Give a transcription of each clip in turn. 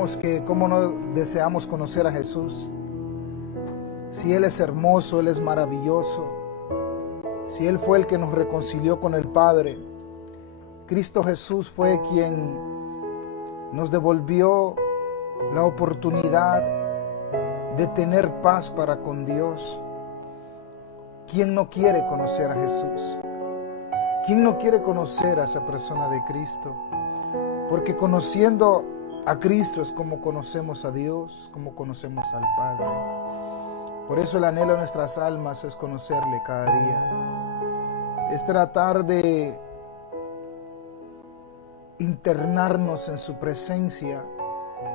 sabemos que cómo no deseamos conocer a Jesús. Si Él es hermoso, Él es maravilloso. Si Él fue el que nos reconcilió con el Padre. Cristo Jesús fue quien nos devolvió la oportunidad de tener paz para con Dios. ¿Quién no quiere conocer a Jesús? ¿Quién no quiere conocer a esa persona de Cristo? Porque conociendo a Cristo es como conocemos a Dios, como conocemos al Padre. Por eso el anhelo de nuestras almas es conocerle cada día. Es tratar de internarnos en su presencia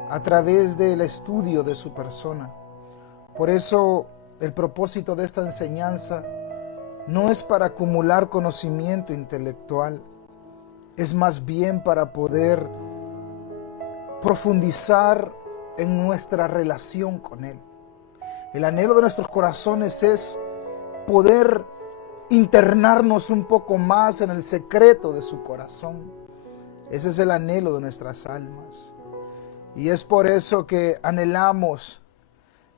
a través del estudio de su persona. Por eso el propósito de esta enseñanza no es para acumular conocimiento intelectual, es más bien para poder profundizar en nuestra relación con Él. El anhelo de nuestros corazones es poder internarnos un poco más en el secreto de su corazón. Ese es el anhelo de nuestras almas. Y es por eso que anhelamos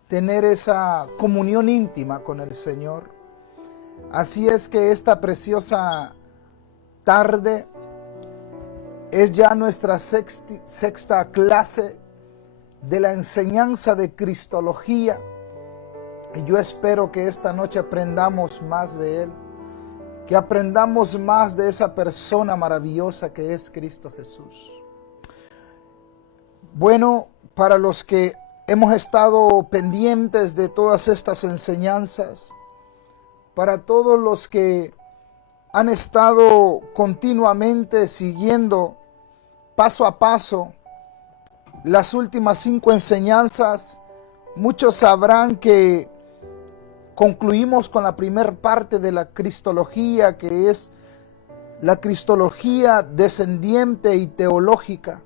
tener esa comunión íntima con el Señor. Así es que esta preciosa tarde es ya nuestra sexta clase de la enseñanza de Cristología. Y yo espero que esta noche aprendamos más de Él, que aprendamos más de esa persona maravillosa que es Cristo Jesús. Bueno, para los que hemos estado pendientes de todas estas enseñanzas, para todos los que han estado continuamente siguiendo paso a paso las últimas 5 enseñanzas, muchos sabrán que concluimos con la primera parte de la Cristología, que es la Cristología descendiente y teológica.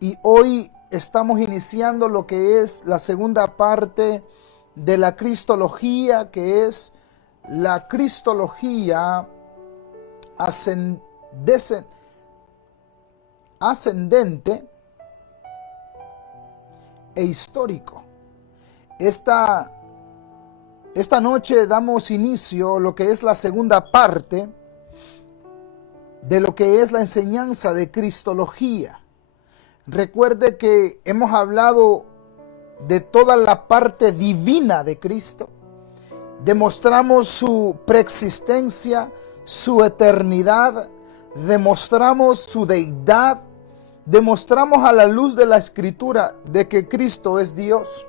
Y hoy estamos iniciando lo que es la segunda parte de la Cristología, que es la Cristología ascendente e histórico. Esta noche damos inicio a lo que es la segunda parte de lo que es la enseñanza de Cristología. Recuerde que hemos hablado de toda la parte divina de Cristo. Demostramos su preexistencia, su eternidad, demostramos su deidad, demostramos a la luz de la Escritura de que Cristo es Dios.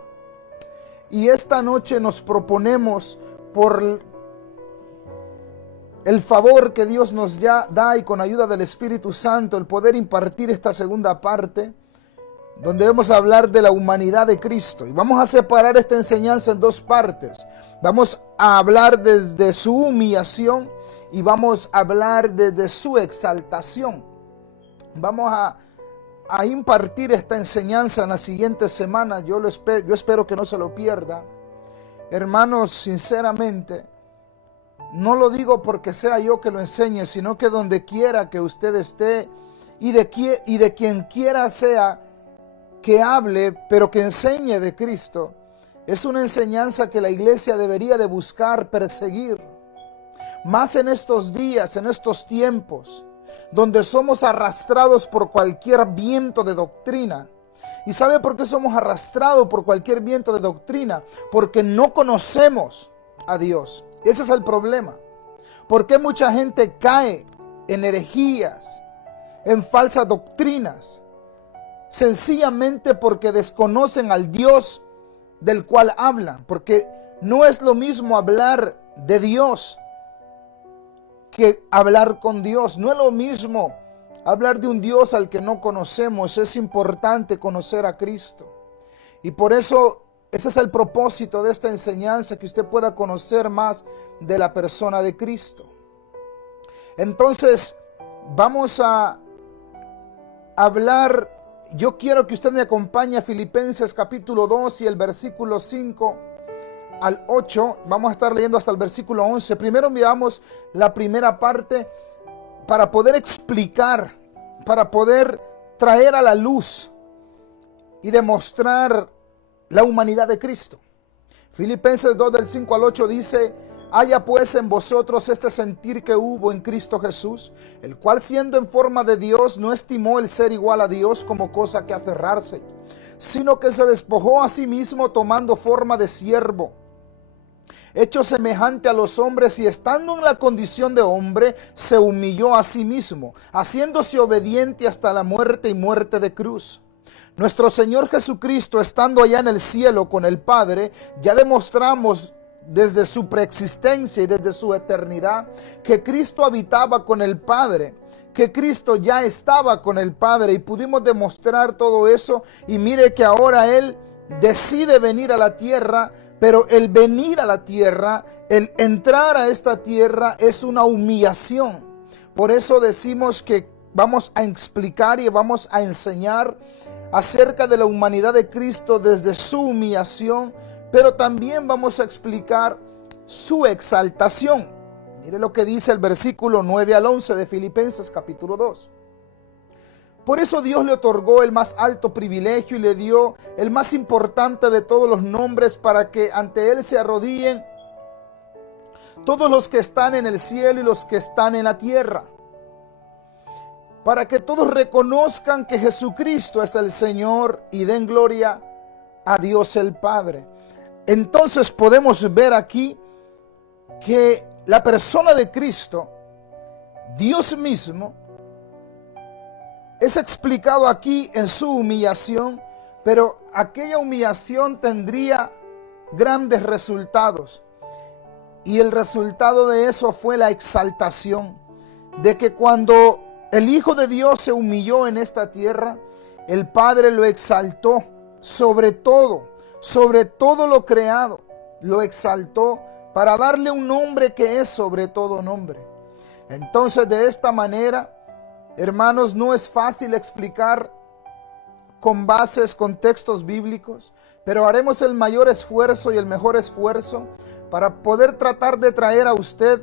Y esta noche nos proponemos, por el favor que Dios nos da y con ayuda del Espíritu Santo, el poder impartir esta segunda parte, donde vamos a hablar de la humanidad de Cristo. Y vamos a separar esta enseñanza en 2 partes. Vamos a hablar desde su humillación y vamos a hablar desde su exaltación. Vamos a impartir esta enseñanza en la siguiente semana. Yo espero que no se lo pierda. Hermanos, sinceramente, no lo digo porque sea yo que lo enseñe, sino que donde quiera que usted esté y de quien quiera sea que hable, pero que enseñe de Cristo, es una enseñanza que la iglesia debería de buscar, perseguir. Más en estos días, en estos tiempos, donde somos arrastrados por cualquier viento de doctrina. ¿Y sabe por qué somos arrastrados por cualquier viento de doctrina? Porque no conocemos a Dios. Ese es el problema. ¿Por qué mucha gente cae en herejías, en falsas doctrinas? Sencillamente porque desconocen al Dios del cual hablan. Porque no es lo mismo hablar de Dios que hablar con Dios. No es lo mismo hablar de un Dios al que no conocemos. Es importante conocer a Cristo. Y por eso ese es el propósito de esta enseñanza, que usted pueda conocer más de la persona de Cristo. Entonces, vamos a hablar. Yo quiero que usted me acompañe a Filipenses capítulo 2 y el versículo 5 al 8. Vamos a estar leyendo hasta el versículo 11. Primero miramos la primera parte para poder explicar, para poder traer a la luz y demostrar la humanidad de Cristo. Filipenses 2 del 5 al 8 dice: haya pues en vosotros este sentir que hubo en Cristo Jesús, el cual siendo en forma de Dios no estimó el ser igual a Dios como cosa que aferrarse, sino que se despojó a sí mismo tomando forma de siervo, hecho semejante a los hombres, y estando en la condición de hombre, se humilló a sí mismo, haciéndose obediente hasta la muerte y muerte de cruz. Nuestro Señor Jesucristo, estando allá en el cielo con el Padre, ya demostramos desde su preexistencia y desde su eternidad que Cristo habitaba con el Padre, que Cristo ya estaba con el Padre, y pudimos demostrar todo eso. Y mire que ahora Él decide venir a la tierra, pero el venir a la tierra, el entrar a esta tierra es una humillación. Por eso decimos que vamos a explicar y vamos a enseñar acerca de la humanidad de Cristo desde su humillación, pero también vamos a explicar su exaltación. Mire lo que dice el versículo 9 al 11 de Filipenses capítulo 2. Por eso Dios le otorgó el más alto privilegio y le dio el más importante de todos los nombres, para que ante Él se arrodillen todos los que están en el cielo y los que están en la tierra, para que todos reconozcan que Jesucristo es el Señor y den gloria a Dios el Padre. Entonces podemos ver aquí que la persona de Cristo, Dios mismo, es explicado aquí en su humillación, pero aquella humillación tendría grandes resultados. Y el resultado de eso fue la exaltación, de que cuando el Hijo de Dios se humilló en esta tierra, el Padre lo exaltó sobre todo lo creado, lo exaltó para darle un nombre que es sobre todo nombre. Entonces, de esta manera, hermanos, no es fácil explicar con bases, con textos bíblicos, pero haremos el mayor esfuerzo y el mejor esfuerzo para poder tratar de traer a usted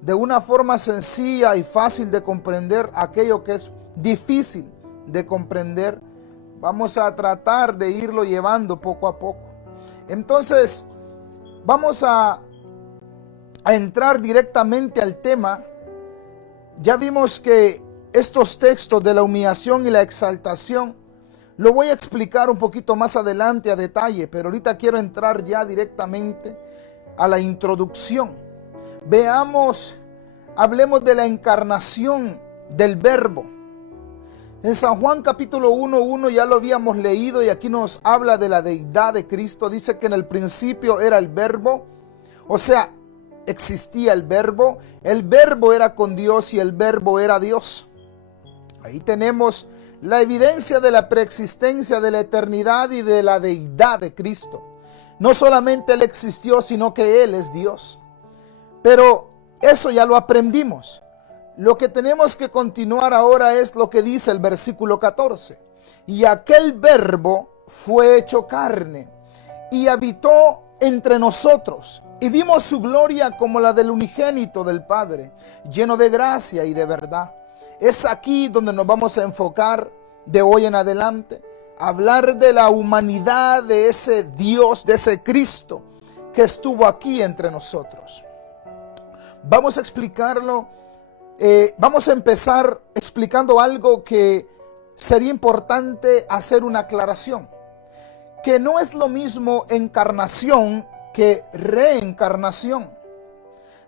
de una forma sencilla y fácil de comprender aquello que es difícil de comprender. Vamos a tratar de irlo llevando poco a poco. Entonces, vamos a entrar directamente al tema. Ya vimos que estos textos de la humillación y la exaltación lo voy a explicar un poquito más adelante a detalle, pero ahorita quiero entrar ya directamente a la introducción. Hablemos de la encarnación del Verbo. En San Juan capítulo 1:1 ya lo habíamos leído, y aquí nos habla de la deidad de Cristo. Dice que en el principio era el Verbo, o sea, existía el Verbo era con Dios y el Verbo era Dios. Ahí tenemos la evidencia de la preexistencia, de la eternidad y de la deidad de Cristo. No solamente Él existió, sino que Él es Dios. Pero eso ya lo aprendimos. Lo que tenemos que continuar ahora es lo que dice el versículo 14. Y aquel Verbo fue hecho carne y habitó entre nosotros, y vimos su gloria como la del unigénito del Padre, lleno de gracia y de verdad. Es aquí donde nos vamos a enfocar de hoy en adelante, hablar de la humanidad de ese Dios, de ese Cristo que estuvo aquí entre nosotros. Vamos a explicarlo. Vamos a empezar explicando algo que sería importante hacer una aclaración, que no es lo mismo encarnación que reencarnación.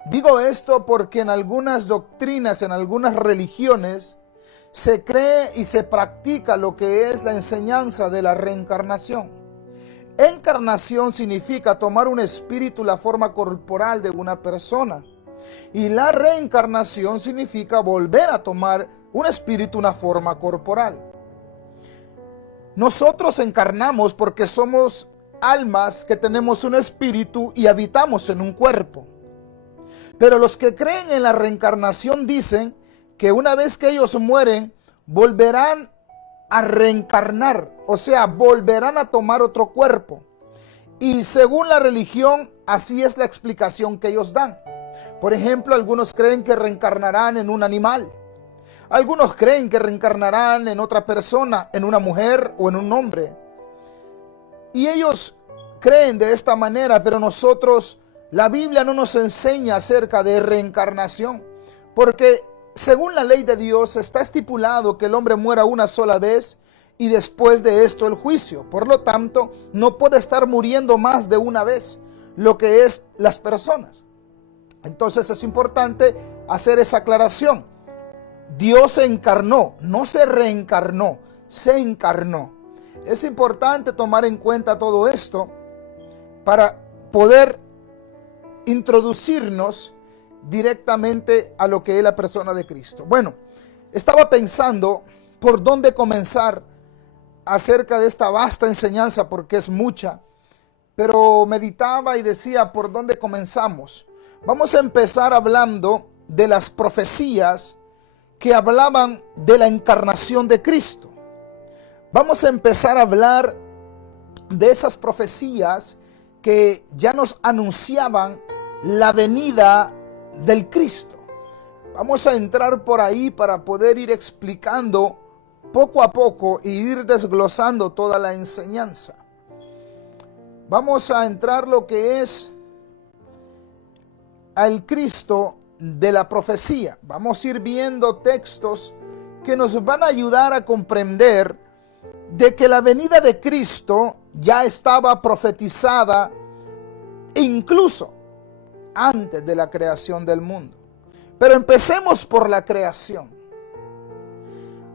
Digo esto porque en algunas doctrinas, en algunas religiones, se cree y se practica lo que es la enseñanza de la reencarnación. Encarnación significa tomar un espíritu, la forma corporal de una persona. Y la reencarnación significa volver a tomar un espíritu, una forma corporal. Nosotros encarnamos porque somos almas que tenemos un espíritu y habitamos en un cuerpo. Pero los que creen en la reencarnación dicen que una vez que ellos mueren, volverán a reencarnar, o sea, volverán a tomar otro cuerpo. Y según la religión, así es la explicación que ellos dan. Por ejemplo, algunos creen que reencarnarán en un animal. Algunos creen que reencarnarán en otra persona, en una mujer o en un hombre. Y ellos creen de esta manera, pero nosotros, la Biblia no nos enseña acerca de reencarnación, porque según la ley de Dios está estipulado que el hombre muera una sola vez y después de esto el juicio. Por lo tanto, no puede estar muriendo más de una vez lo que es las personas. Entonces es importante hacer esa aclaración. Dios se encarnó, no se reencarnó, se encarnó. Es importante tomar en cuenta todo esto para poder introducirnos directamente a lo que es la persona de Cristo. Bueno, estaba pensando por dónde comenzar acerca de esta vasta enseñanza, porque es mucha, pero meditaba y decía, ¿por dónde comenzamos? Vamos a empezar hablando de las profecías que hablaban de la encarnación de Cristo. Vamos a empezar a hablar de esas profecías que ya nos anunciaban la venida del Cristo. Vamos a entrar por ahí para poder ir explicando poco a poco y ir desglosando toda la enseñanza. Vamos a entrar lo que es al Cristo de la profecía. Vamos a ir viendo textos que nos van a ayudar a comprender de que la venida de Cristo ya estaba profetizada incluso antes de la creación del mundo. Pero empecemos por la creación.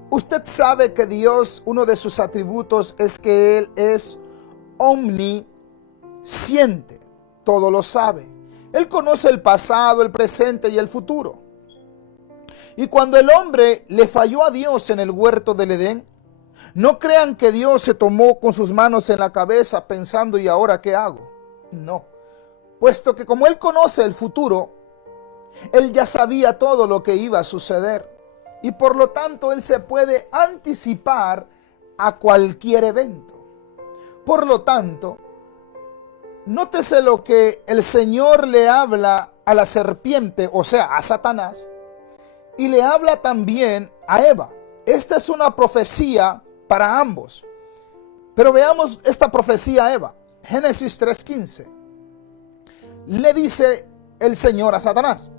Usted sabe que Dios, uno de sus atributos es que Él es omnisciente, todo lo sabe. Él conoce el pasado, el presente y el futuro. Y cuando el hombre le falló a Dios en el huerto del Edén, no crean que Dios se tomó con sus manos en la cabeza pensando, ¿y ahora qué hago? No, puesto que como Él conoce el futuro, Él ya sabía todo lo que iba a suceder. Y por lo tanto, Él se puede anticipar a cualquier evento. Por lo tanto, nótese lo que el Señor le habla a la serpiente, o sea, a Satanás, y le habla también a Eva. Esta es una profecía para ambos. Pero veamos esta profecía a Eva. Génesis 3:15. Le dice el Señor a Satanás: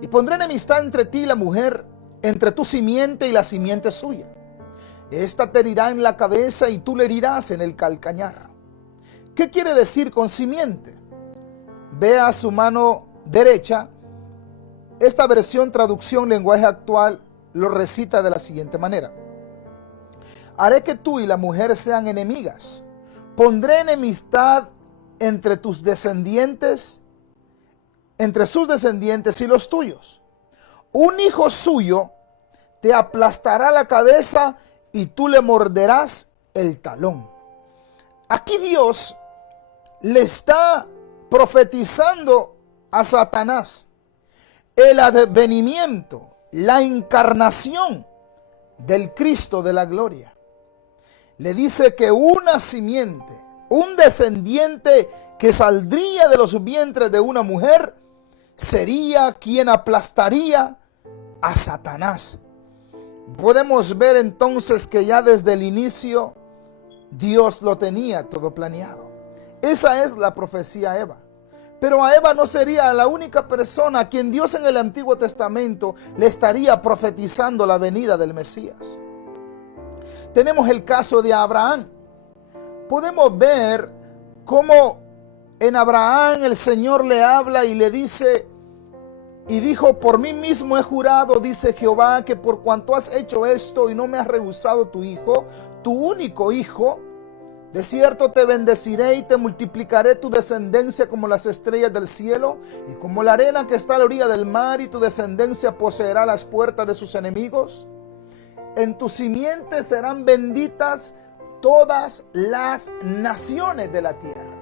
y pondré enemistad entre ti y la mujer, entre tu simiente y la simiente suya. Esta te herirá en la cabeza y tú le herirás en el calcañar. ¿Qué quiere decir con simiente? Vea su mano derecha. Esta versión, traducción, lenguaje actual, lo recita de la siguiente manera: haré que tú y la mujer sean enemigas. Pondré enemistad entre tus descendientes, entre sus descendientes y los tuyos. Un hijo suyo te aplastará la cabeza y tú le morderás el talón. Aquí Dios le está profetizando a Satanás el advenimiento, la encarnación del Cristo de la gloria. Le dice que una simiente, un descendiente que saldría de los vientres de una mujer, sería quien aplastaría a Satanás. Podemos ver entonces que ya desde el inicio Dios lo tenía todo planeado. Esa es la profecía a Eva. Pero a Eva no sería la única persona a quien Dios en el Antiguo Testamento le estaría profetizando la venida del Mesías. Tenemos el caso de Abraham. Podemos ver cómo en Abraham el Señor le habla y le dice: y dijo, por mí mismo he jurado, dice Jehová, que por cuanto has hecho esto y no me has rehusado tu hijo, tu único hijo, de cierto te bendeciré y te multiplicaré tu descendencia como las estrellas del cielo y como la arena que está a la orilla del mar, y tu descendencia poseerá las puertas de sus enemigos. En tu simiente serán benditas todas las naciones de la tierra,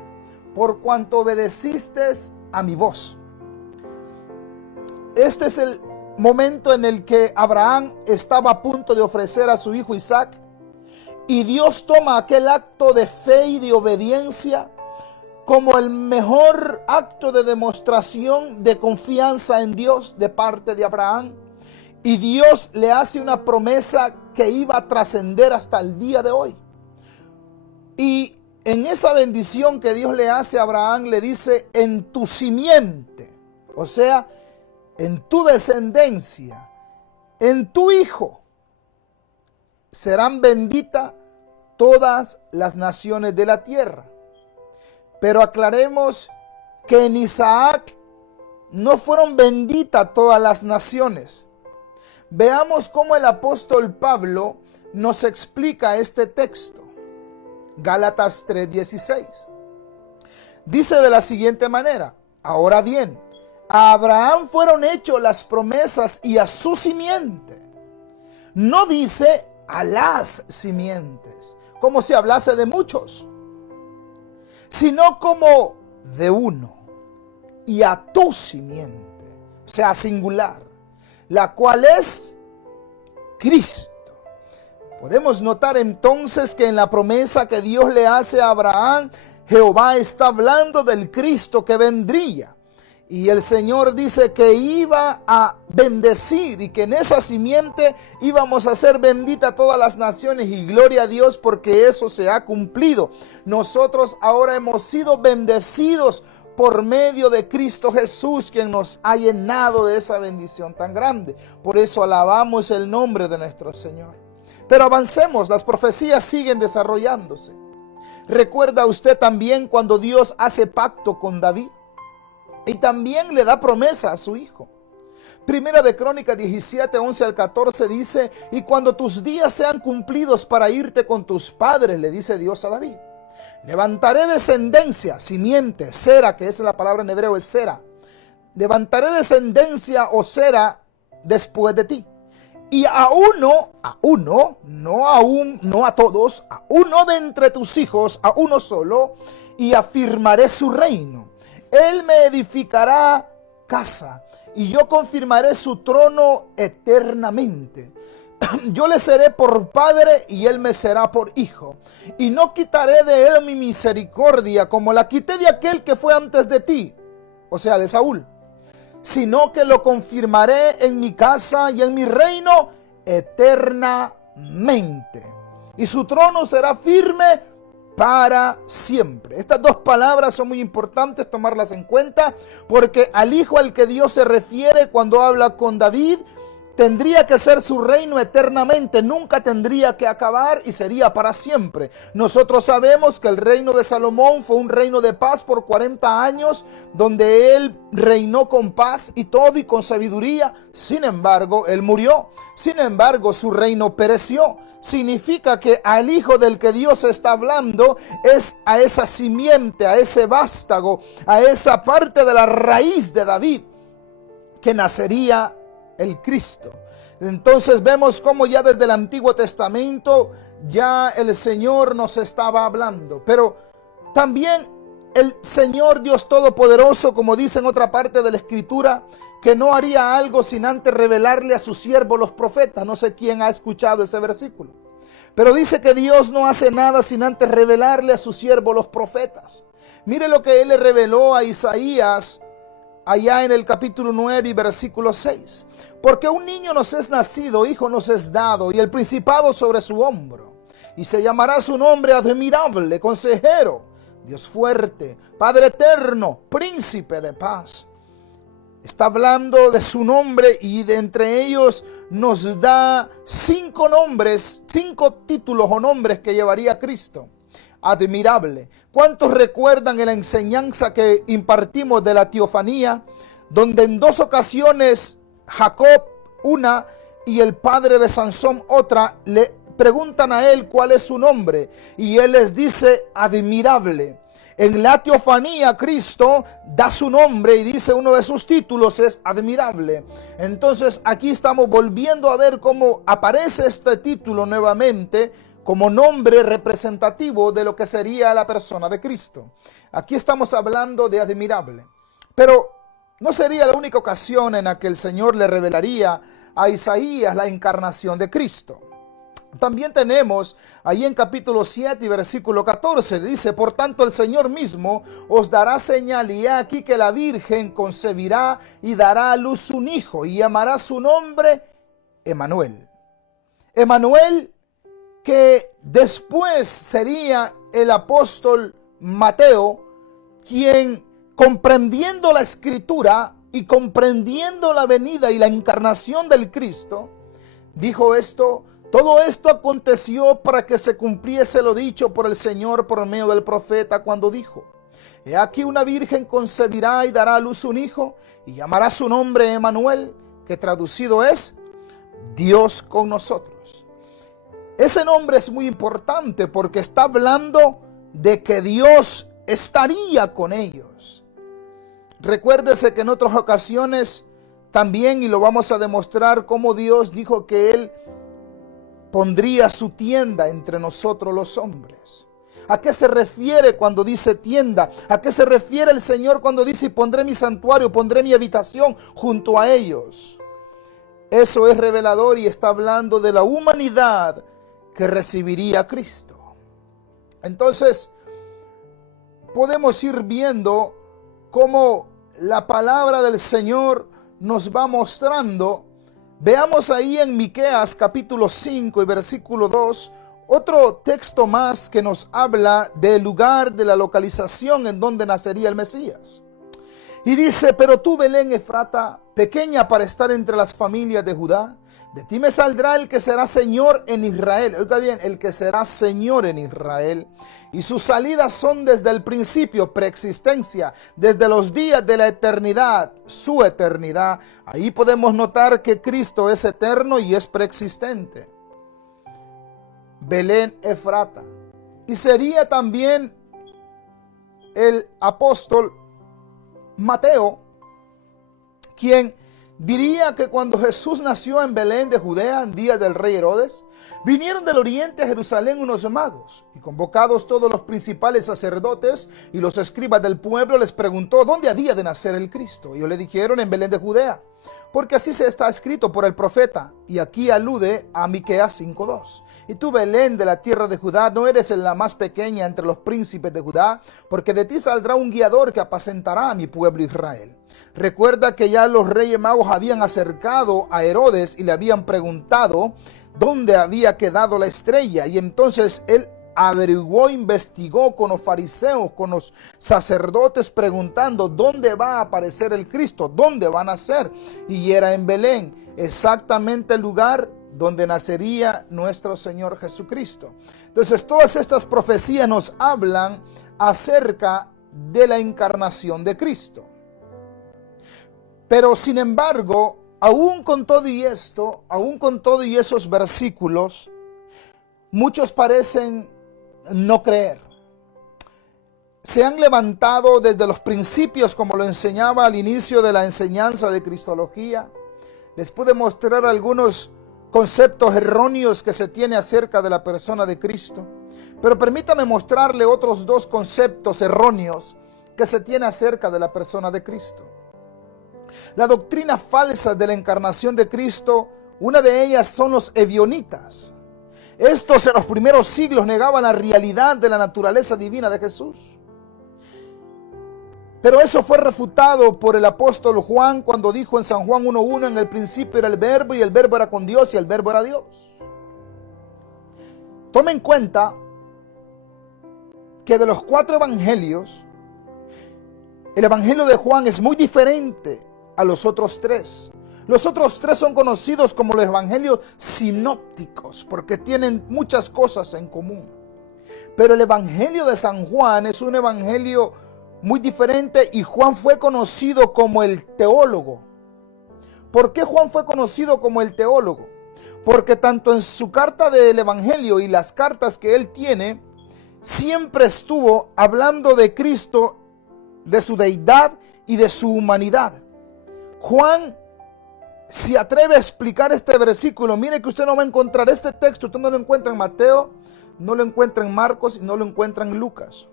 por cuanto obedeciste a mi voz. Este es el momento en el que Abraham estaba a punto de ofrecer a su hijo Isaac, y Dios toma aquel acto de fe y de obediencia como el mejor acto de demostración de confianza en Dios de parte de Abraham, y Dios le hace una promesa que iba a trascender hasta el día de hoy. Y en esa bendición que Dios le hace a Abraham, le dice en tu simiente, o sea, en tu descendencia, en tu hijo, serán benditas todas las naciones de la tierra. Pero aclaremos que en Isaac no fueron benditas todas las naciones. Veamos cómo el apóstol Pablo nos explica este texto. Gálatas 3:16. Dice de la siguiente manera: ahora bien, a Abraham fueron hechas las promesas y a su simiente. No dice a las simientes, como si hablase de muchos, sino como de uno, y a tu simiente, o sea, singular, la cual es Cristo. Podemos notar entonces que en la promesa que Dios le hace a Abraham, Jehová está hablando del Cristo que vendría. Y el Señor dice que iba a bendecir y que en esa simiente íbamos a ser benditas todas las naciones. Y gloria a Dios porque eso se ha cumplido. Nosotros ahora hemos sido bendecidos por medio de Cristo Jesús, quien nos ha llenado de esa bendición tan grande. Por eso alabamos el nombre de nuestro Señor. Pero avancemos, las profecías siguen desarrollándose. ¿Recuerda usted también cuando Dios hace pacto con David? Y también le da promesa a su hijo. Primera de Crónicas 17, 11 al 14 dice: y cuando tus días sean cumplidos para irte con tus padres, le dice Dios a David, levantaré descendencia, simiente, sera, que es la palabra en hebreo, es sera. Levantaré descendencia o sera después de ti. Y a uno, no a todos, a uno de entre tus hijos, a uno solo, y afirmaré su reino. Él me edificará casa, y yo confirmaré su trono eternamente. Yo le seré por padre, y él me será por hijo. Y no quitaré de él mi misericordia, como la quité de aquel que fue antes de ti, o sea, de Saúl, sino que lo confirmaré en mi casa y en mi reino eternamente. Y su trono será firme para siempre. Estas dos palabras son muy importantes tomarlas en cuenta, porque al hijo al que Dios se refiere cuando habla con David, tendría que ser su reino eternamente, nunca tendría que acabar y sería para siempre. Nosotros sabemos que el reino de Salomón fue un reino de paz por 40 años, donde él reinó con paz y todo y con sabiduría. Sin embargo, él murió. Sin embargo, su reino pereció. Significa que al hijo del que Dios está hablando es a esa simiente, a ese vástago, a esa parte de la raíz de David que nacería el Cristo. Entonces vemos cómo ya desde el Antiguo Testamento ya el Señor nos estaba hablando. Pero también el Señor Dios Todopoderoso, como dice en otra parte de la Escritura, que no haría algo sin antes revelarle a sus siervos los profetas. No sé quién ha escuchado ese versículo, pero dice que Dios no hace nada sin antes revelarle a sus siervos los profetas. Mire lo que él le reveló a Isaías allá en el capítulo 9 y versículo 6. Porque un niño nos es nacido, hijo nos es dado, y el principado sobre su hombro. Y se llamará su nombre admirable, consejero, Dios fuerte, Padre eterno, príncipe de paz. Está hablando de su nombre y de entre ellos nos da 5 nombres, 5 títulos o nombres que llevaría Cristo. Admirable. ¿Cuántos recuerdan en la enseñanza que impartimos de la teofanía, donde en 2 ocasiones Jacob una y el padre de Sansón otra le preguntan a él cuál es su nombre y él les dice admirable? En la teofanía Cristo da su nombre y dice uno de sus títulos es admirable. Entonces aquí estamos volviendo a ver cómo aparece este título nuevamente como nombre representativo de lo que sería la persona de Cristo. Aquí estamos hablando de admirable. Pero no sería la única ocasión en la que el Señor le revelaría a Isaías la encarnación de Cristo. También tenemos ahí en capítulo 7 y versículo 14, dice: por tanto el Señor mismo os dará señal, y he aquí que la Virgen concebirá y dará a luz un hijo, y llamará su nombre Emmanuel. Emmanuel, que después sería el apóstol Mateo, quien comprendiendo la escritura y comprendiendo la venida y la encarnación del Cristo, dijo esto: todo esto aconteció para que se cumpliese lo dicho por el Señor por medio del profeta, cuando dijo: he aquí una virgen concebirá y dará a luz un hijo, y llamará su nombre Emmanuel, que traducido es Dios con nosotros. Ese nombre es muy importante porque está hablando de que Dios estaría con ellos. Recuérdese que en otras ocasiones también, y lo vamos a demostrar, cómo Dios dijo que Él pondría su tienda entre nosotros los hombres. ¿A qué se refiere cuando dice tienda? ¿A qué se refiere el Señor cuando dice: y pondré mi santuario, pondré mi habitación junto a ellos? Eso es revelador y está hablando de la humanidad que recibiría a Cristo. Entonces, podemos ir viendo cómo la palabra del Señor nos va mostrando. Veamos ahí en Miqueas capítulo 5 y versículo 2, otro texto más que nos habla del lugar, de la localización en donde nacería el Mesías. Y dice: pero tú, Belén Efrata, pequeña para estar entre las familias de Judá, de ti me saldrá el que será Señor en Israel. Oiga bien, el que será Señor en Israel. Y sus salidas son desde el principio, preexistencia, desde los días de la eternidad, su eternidad. Ahí podemos notar que Cristo es eterno y es preexistente. Belén Efrata. Y sería también el apóstol Mateo quien diría que cuando Jesús nació en Belén de Judea en días del rey Herodes, vinieron del oriente a Jerusalén unos magos, y convocados todos los principales sacerdotes y los escribas del pueblo, les preguntó dónde había de nacer el Cristo. Y ellos le dijeron: en Belén de Judea, porque así se está escrito por el profeta. Y aquí alude a Miqueas 5:2. Y tú, Belén, de la tierra de Judá, no eres la más pequeña entre los príncipes de Judá, porque de ti saldrá un guiador que apacentará a mi pueblo Israel. Recuerda que ya los reyes magos habían acercado a Herodes y le habían preguntado dónde había quedado la estrella. Y entonces él averiguó, investigó con los fariseos, con los sacerdotes, preguntando dónde va a aparecer el Cristo, dónde va a nacer. Y era en Belén, exactamente el lugar donde nacería nuestro Señor Jesucristo. Entonces, todas estas profecías nos hablan acerca de la encarnación de Cristo. Pero sin embargo, aún con todo y esto, aún con todo y esos versículos, muchos parecen no creer. Se han levantado desde los principios, como lo enseñaba al inicio de la enseñanza de Cristología. Les pude mostrar algunos conceptos erróneos que se tiene acerca de la persona de Cristo. Pero permítame mostrarle otros dos conceptos erróneos que se tiene acerca de la persona de Cristo. La doctrina falsa de la encarnación de Cristo, una de ellas son los ebionitas. Estos en los primeros siglos negaban la realidad de la naturaleza divina de Jesús. Pero eso fue refutado por el apóstol Juan cuando dijo en San Juan 1:1: en el principio era el verbo, y el verbo era con Dios, y el verbo era Dios. Tome en cuenta que de los 4 evangelios, el evangelio de Juan es muy diferente a los otros 3. Los otros 3 son conocidos como los evangelios sinópticos porque tienen muchas cosas en común. Pero el evangelio de San Juan es un evangelio muy diferente, y Juan fue conocido como el teólogo. ¿Por qué Juan fue conocido como el teólogo? Porque tanto en su carta del evangelio y las cartas que él tiene, siempre estuvo hablando de Cristo, de su deidad y de su humanidad. Juan se atreve a explicar este versículo. Mire que usted no va a encontrar este texto, usted no lo encuentra en Mateo, no lo encuentra en Marcos y no lo encuentra en Lucas.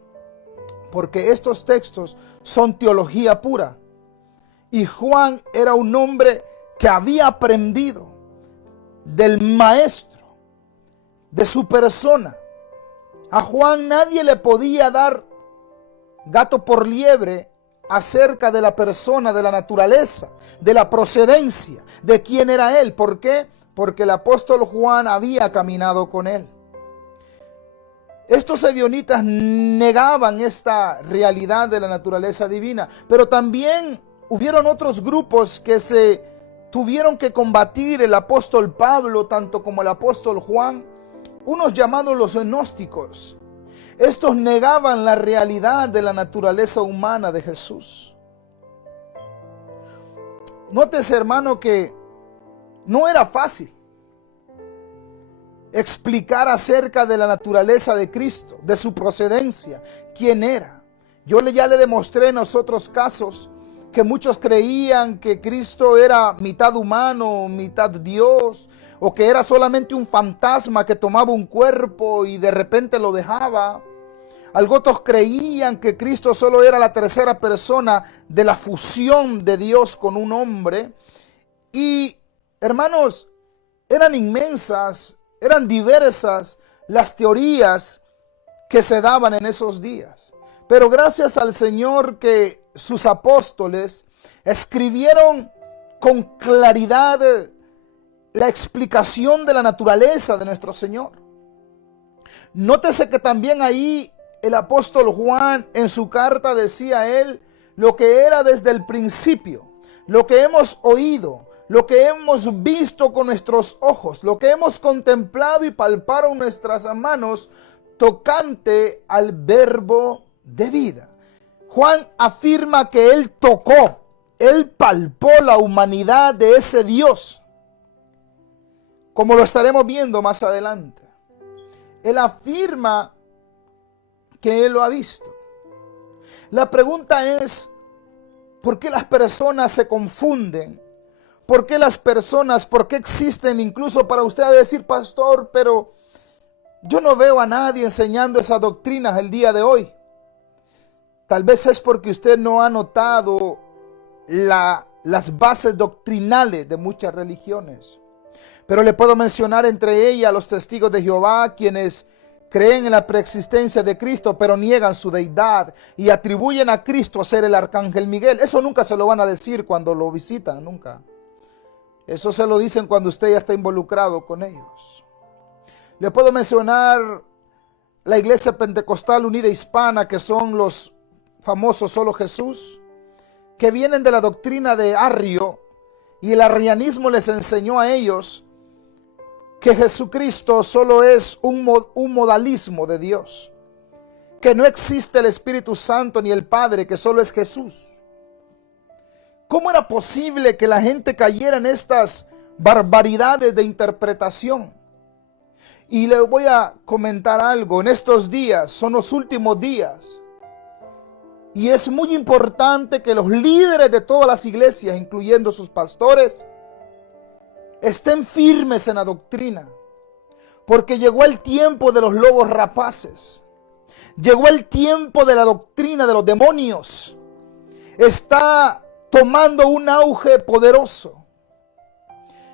Porque estos textos son teología pura. Y Juan era un hombre que había aprendido del maestro, de su persona. A Juan nadie le podía dar gato por liebre acerca de la persona, de la naturaleza, de la procedencia, de quién era él. ¿Por qué? Porque el apóstol Juan había caminado con él. Estos ebionitas negaban esta realidad de la naturaleza divina, pero también hubieron otros grupos que se tuvieron que combatir el apóstol Pablo, tanto como el apóstol Juan, unos llamados los gnósticos. Estos negaban la realidad de la naturaleza humana de Jesús. Nótese, hermano, que no era fácil explicar acerca de la naturaleza de Cristo, de su procedencia, quién era. Ya le demostré en otros casos que muchos creían que Cristo era mitad humano, mitad Dios, o que era solamente un fantasma que tomaba un cuerpo y de repente lo dejaba. Algunos creían que Cristo solo era la tercera persona de la fusión de Dios con un hombre. Y, hermanos, eran inmensas, eran diversas las teorías que se daban en esos días. Pero gracias al Señor que sus apóstoles escribieron con claridad la explicación de la naturaleza de nuestro Señor. Nótese que también ahí el apóstol Juan en su carta decía él lo que era desde el principio, lo que hemos oído, lo que hemos visto con nuestros ojos, lo que hemos contemplado y palpado en nuestras manos tocante al verbo de vida. Juan afirma que él tocó, él palpó la humanidad de ese Dios, como lo estaremos viendo más adelante. Él afirma que él lo ha visto. La pregunta es, ¿por qué las personas se confunden? ¿Por qué por qué existen incluso para usted decir, pastor, pero yo no veo a nadie enseñando esas doctrinas el día de hoy? Tal vez es porque usted no ha notado las bases doctrinales de muchas religiones. Pero le puedo mencionar entre ellas los testigos de Jehová, quienes creen en la preexistencia de Cristo, pero niegan su deidad y atribuyen a Cristo a ser el arcángel Miguel. Eso nunca se lo van a decir cuando lo visitan, nunca. Eso se lo dicen cuando usted ya está involucrado con ellos. Le puedo mencionar la Iglesia Pentecostal Unida Hispana, que son los famosos Solo Jesús, que vienen de la doctrina de Arrio, y el arrianismo les enseñó a ellos que Jesucristo solo es un modalismo de Dios, que no existe el Espíritu Santo ni el Padre, que solo es Jesús. ¿Cómo era posible que la gente cayera en estas barbaridades de interpretación? Y le voy a comentar algo. En estos días, son los últimos días, y es muy importante que los líderes de todas las iglesias, incluyendo sus pastores, estén firmes en la doctrina, porque llegó el tiempo de los lobos rapaces. Llegó el tiempo de la doctrina de los demonios. Está tomando un auge poderoso.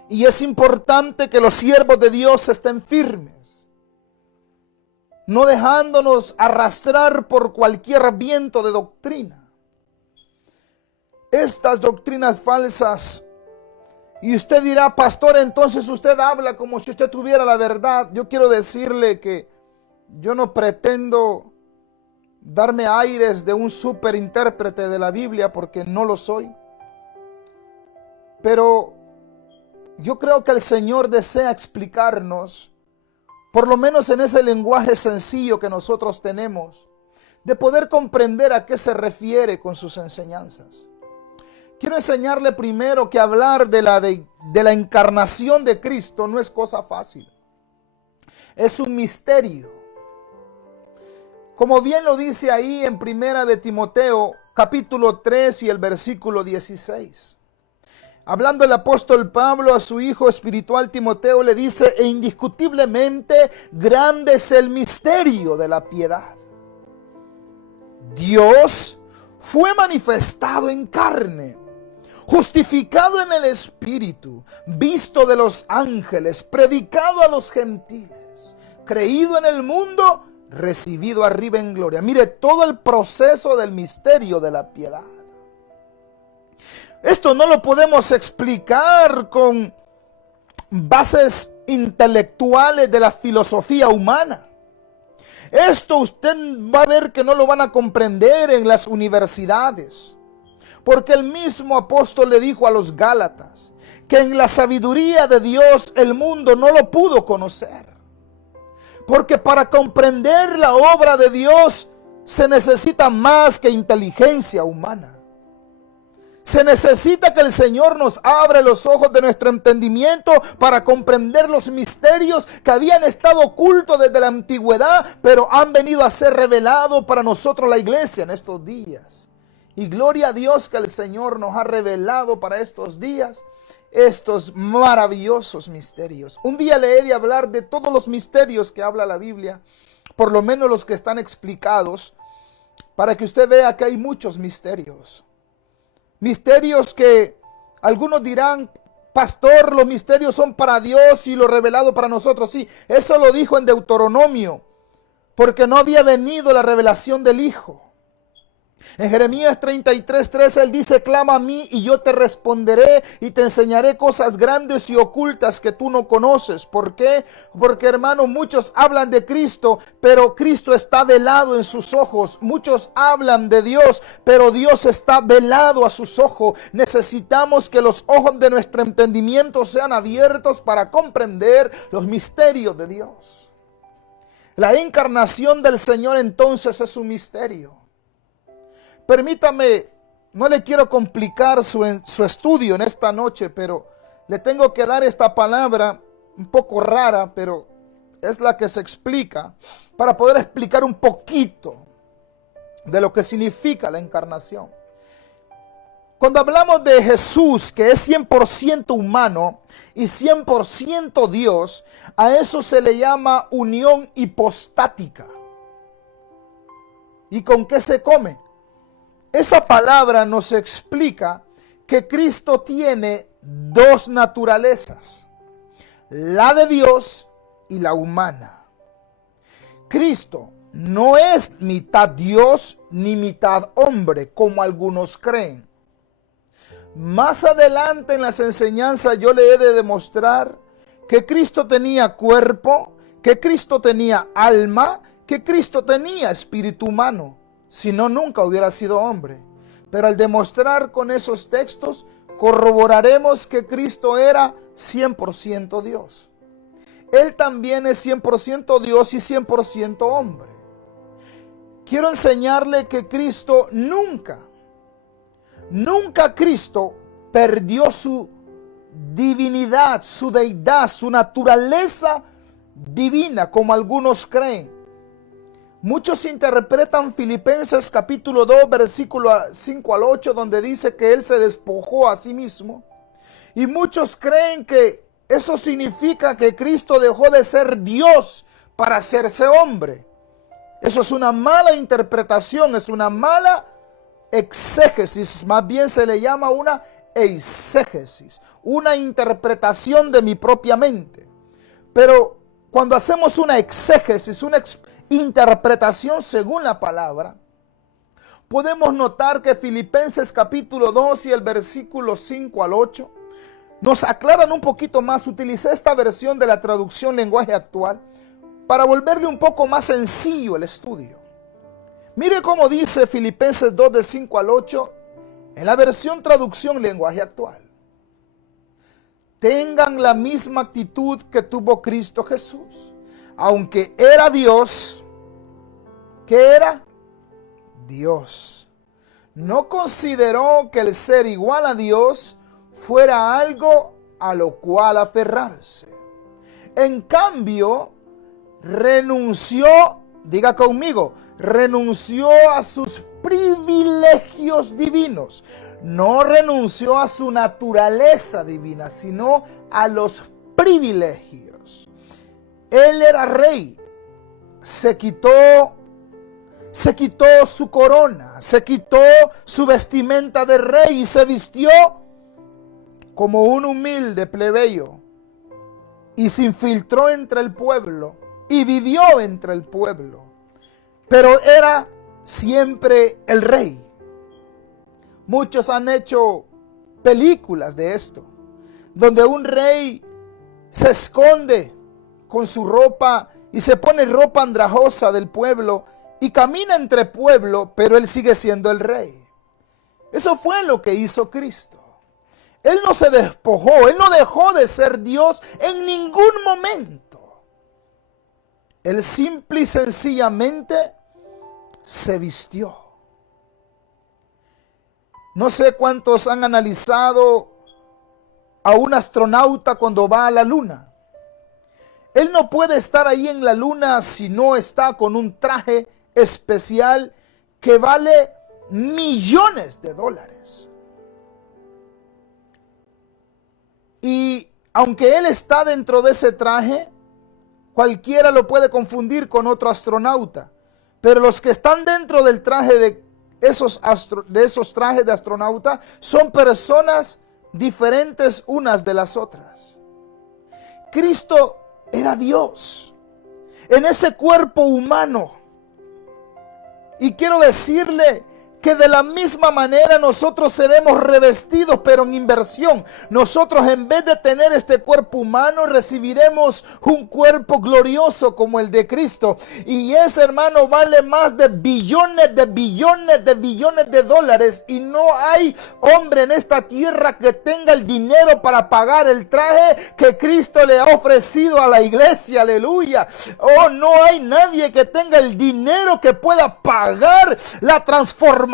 Y es importante que los siervos de Dios estén firmes, no dejándonos arrastrar por cualquier viento de doctrina. Estas doctrinas falsas, y usted dirá, pastor, entonces usted habla como si usted tuviera la verdad. Yo quiero decirle que yo no pretendo darme aires de un superintérprete de la Biblia, porque no lo soy. Pero yo creo que el Señor desea explicarnos, por lo menos en ese lenguaje sencillo que nosotros tenemos, de poder comprender a qué se refiere con sus enseñanzas. Quiero enseñarle primero que hablar de la encarnación de Cristo no es cosa fácil. Es un misterio. Como bien lo dice ahí en Primera de Timoteo, capítulo 3 y el versículo 16. Hablando el apóstol Pablo a su hijo espiritual Timoteo, le dice, e indiscutiblemente grande es el misterio de la piedad. Dios fue manifestado en carne, justificado en el Espíritu, visto de los ángeles, predicado a los gentiles, creído en el mundo, recibido arriba en gloria. Mire todo el proceso del misterio de la piedad. Esto no lo podemos explicar con bases intelectuales de la filosofía humana. Esto usted va a ver que no lo van a comprender en las universidades. Porque el mismo apóstol le dijo a los Gálatas que en la sabiduría de Dios el mundo no lo pudo conocer. Porque para comprender la obra de Dios se necesita más que inteligencia humana. Se necesita que el Señor nos abra los ojos de nuestro entendimiento para comprender los misterios que habían estado ocultos desde la antigüedad, pero han venido a ser revelados para nosotros, la iglesia, en estos días. Y gloria a Dios que el Señor nos ha revelado para estos días estos maravillosos misterios. Un día le he de hablar de todos los misterios que habla la Biblia, por lo menos los que están explicados, para que usted vea que hay muchos misterios. Misterios que algunos dirán, pastor, los misterios son para Dios y lo revelado para nosotros. Sí, eso lo dijo en Deuteronomio, porque no había venido la revelación del Hijo. En Jeremías 33:13 él dice, clama a mí y yo te responderé y te enseñaré cosas grandes y ocultas que tú no conoces. ¿Por qué? Porque, hermano, muchos hablan de Cristo, pero Cristo está velado en sus ojos. Muchos hablan de Dios, pero Dios está velado a sus ojos. Necesitamos que los ojos de nuestro entendimiento sean abiertos para comprender los misterios de Dios. La encarnación del Señor entonces es un misterio. Permítame, no le quiero complicar su estudio en esta noche, pero le tengo que dar esta palabra un poco rara, pero es la que se explica, para poder explicar un poquito de lo que significa la encarnación. Cuando hablamos de Jesús, que es 100% humano y 100% Dios, a eso se le llama unión hipostática. ¿Y con qué se come? Esa palabra nos explica que Cristo tiene dos naturalezas, la de Dios y la humana. Cristo no es mitad Dios ni mitad hombre, como algunos creen. Más adelante en las enseñanzas yo le he de demostrar que Cristo tenía cuerpo, que Cristo tenía alma, que Cristo tenía espíritu humano. Si no, nunca hubiera sido hombre. Pero al demostrar con esos textos, corroboraremos que Cristo era 100% Dios. Él también es 100% Dios y 100% hombre. Quiero enseñarle que Cristo nunca Cristo perdió su divinidad, su deidad, su naturaleza divina, como algunos creen. Muchos interpretan Filipenses capítulo 2, versículo 5 al 8, donde dice que Él se despojó a sí mismo. Y muchos creen que eso significa que Cristo dejó de ser Dios para hacerse hombre. Eso es una mala interpretación, es una mala exégesis, más bien se le llama una eisegesis, una interpretación de mi propia mente. Pero cuando hacemos una exégesis, una interpretación según la palabra, podemos notar que Filipenses capítulo 2 y el versículo 5 al 8 nos aclaran un poquito más. Utilicé esta versión de la traducción lenguaje actual para volverle un poco más sencillo el estudio. Mire cómo dice Filipenses 2 de 5 al 8 en la versión traducción lenguaje actual. Tengan la misma actitud que tuvo Cristo Jesús. Aunque era Dios, ¿qué era? Dios. No consideró que el ser igual a Dios fuera algo a lo cual aferrarse. En cambio, renunció, diga conmigo, renunció a sus privilegios divinos. No renunció a su naturaleza divina, sino a los privilegios. Él era rey. Se quitó su corona, se quitó su vestimenta de rey y se vistió como un humilde plebeyo. Y se infiltró entre el pueblo y vivió entre el pueblo. Pero era siempre el rey. Muchos han hecho películas de esto, donde un rey se esconde con su ropa y se pone ropa andrajosa del pueblo y camina entre pueblo, pero él sigue siendo el rey. Eso fue lo que hizo Cristo. Él no se despojó, él no dejó de ser Dios en ningún momento. Él simple y sencillamente se vistió. No sé cuántos han analizado a un astronauta cuando va a la luna. Él no puede estar ahí en la luna si no está con un traje especial que vale millones de dólares. Y aunque él está dentro de ese traje, cualquiera lo puede confundir con otro astronauta. Pero los que están dentro del traje de esos trajes de astronauta son personas diferentes unas de las otras. Cristo era Dios en ese cuerpo humano. Y quiero decirle que de la misma manera nosotros seremos revestidos, pero en inversión. Nosotros, en vez de tener este cuerpo humano, recibiremos un cuerpo glorioso como el de Cristo. Y ese, hermano, vale más de billones de billones de billones de dólares. Y no hay hombre en esta tierra que tenga el dinero para pagar el traje que Cristo le ha ofrecido a la iglesia. Aleluya. Oh, no hay nadie que tenga el dinero que pueda pagar la transformación,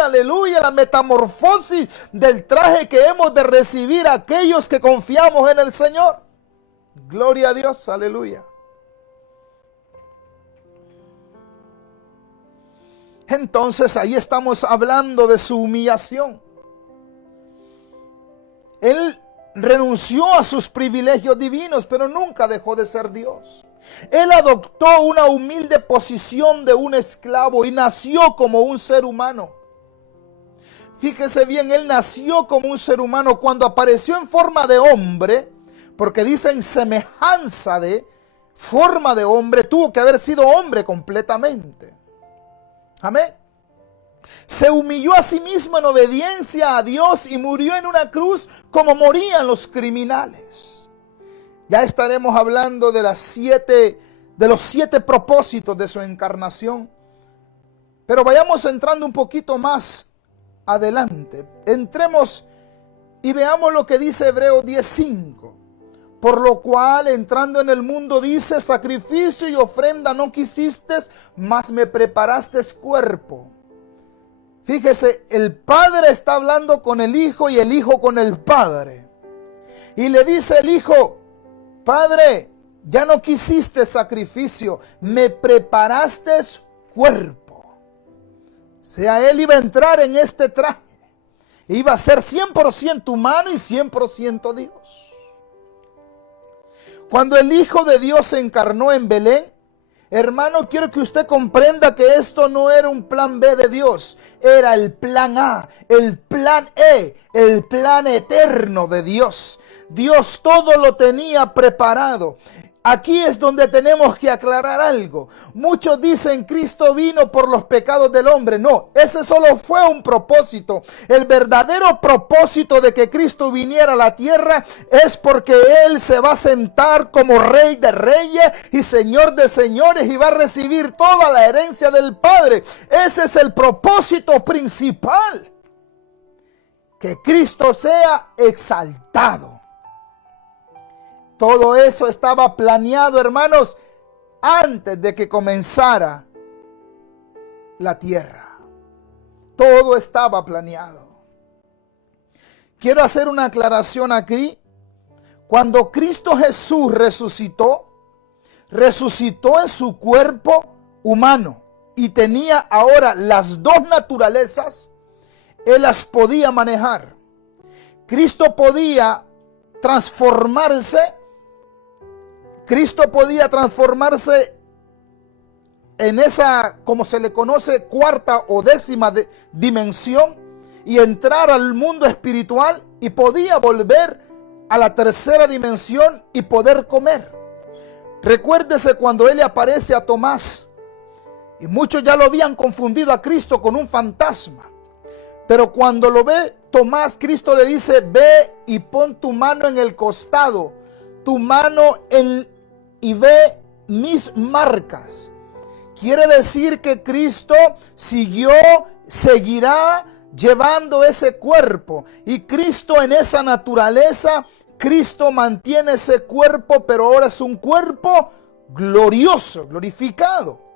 aleluya, la metamorfosis del traje que hemos de recibir aquellos que confiamos en el Señor. Gloria a Dios, aleluya. Entonces ahí estamos hablando de su humillación. Él renunció a sus privilegios divinos, pero nunca dejó de ser Dios. Él adoptó una humilde posición de un esclavo y nació como un ser humano. Fíjese bien, él nació como un ser humano. Cuando apareció en forma de hombre, porque dicen semejanza de forma de hombre, tuvo que haber sido hombre completamente. Amén. Se humilló a sí mismo en obediencia a Dios y murió en una cruz como morían los criminales. Ya estaremos hablando de los 7 propósitos de su encarnación. Pero vayamos entrando un poquito más adelante. Entremos y veamos lo que dice Hebreos 10:5. Por lo cual, entrando en el mundo, dice: sacrificio y ofrenda no quisiste, mas me preparaste cuerpo. Fíjese, el Padre está hablando con el Hijo y el Hijo con el Padre. Y le dice el Hijo: Padre, ya no quisiste sacrificio, me preparaste cuerpo. O sea, él iba a entrar en este traje. Iba a ser 100% humano y 100% Dios. Cuando el Hijo de Dios se encarnó en Belén, hermano, quiero que usted comprenda que esto no era un plan B de Dios. Era el plan A, el plan E, el plan eterno de Dios. Dios todo lo tenía preparado. Aquí es donde tenemos que aclarar algo. Muchos dicen Cristo vino por los pecados del hombre. No, ese solo fue un propósito. El verdadero propósito de que Cristo viniera a la tierra es porque Él se va a sentar como Rey de Reyes y Señor de Señores y va a recibir toda la herencia del Padre. Ese es el propósito principal. Que Cristo sea exaltado. Todo eso estaba planeado, hermanos, antes de que comenzara la tierra. Todo estaba planeado. Quiero hacer una aclaración aquí. Cuando Cristo Jesús resucitó en su cuerpo humano y tenía ahora las dos naturalezas, Él las podía manejar. Cristo podía transformarse en esa, como se le conoce, cuarta o décima dimensión y entrar al mundo espiritual, y podía volver a la tercera dimensión y poder comer. Recuérdese cuando Él le aparece a Tomás, y muchos ya lo habían confundido a Cristo con un fantasma. Pero cuando lo ve Tomás, Cristo le dice: ve y pon tu mano en el costado, tu mano y ve mis marcas. Quiere decir que Cristo seguirá llevando ese cuerpo. Y Cristo en esa naturaleza, Cristo mantiene ese cuerpo, pero ahora es un cuerpo glorioso, glorificado.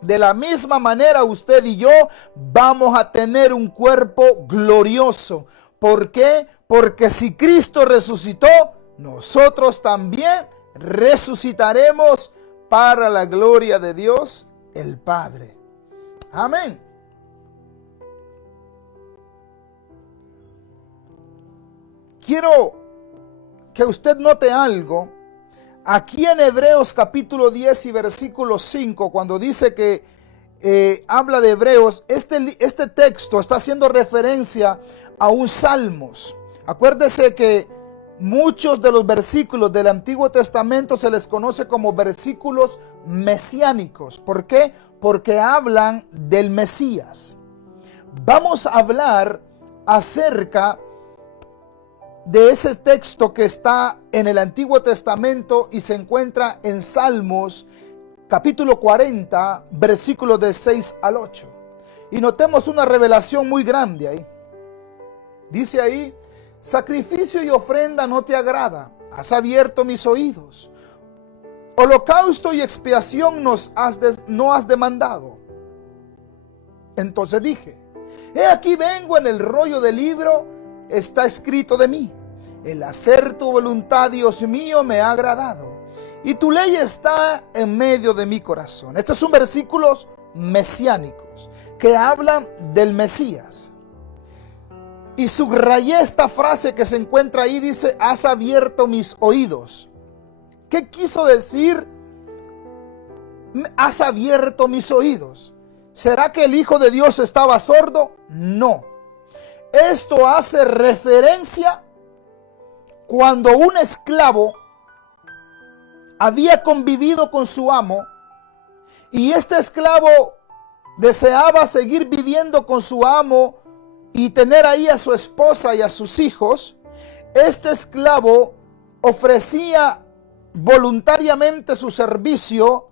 De la misma manera usted y yo vamos a tener un cuerpo glorioso. ¿Por qué? Porque si Cristo resucitó, nosotros también resucitaremos para la gloria de Dios el Padre. Amén. Quiero que usted note algo. Aquí en Hebreos capítulo 10 y versículo 5, cuando dice que habla de Hebreos, este texto está haciendo referencia a un Salmos. Acuérdese que muchos de los versículos del Antiguo Testamento se les conoce como versículos mesiánicos. ¿Por qué? Porque hablan del Mesías. Vamos a hablar acerca de ese texto que está en el Antiguo Testamento y se encuentra en Salmos capítulo 40, versículos de 6 al 8. Y notemos una revelación muy grande ahí. Dice ahí: sacrificio y ofrenda no te agrada, has abierto mis oídos. Holocausto y expiación no has demandado. Entonces dije: he aquí vengo, en el rollo del libro está escrito de mí. El hacer tu voluntad, Dios mío, me ha agradado, y tu ley está en medio de mi corazón. Estos son versículos mesiánicos que hablan del Mesías. Y subrayé esta frase que se encuentra ahí, dice: has abierto mis oídos. ¿Qué quiso decir? Has abierto mis oídos. ¿Será que el Hijo de Dios estaba sordo? No. Esto hace referencia cuando un esclavo había convivido con su amo y este esclavo deseaba seguir viviendo con su amo y tener ahí a su esposa y a sus hijos. Este esclavo ofrecía voluntariamente su servicio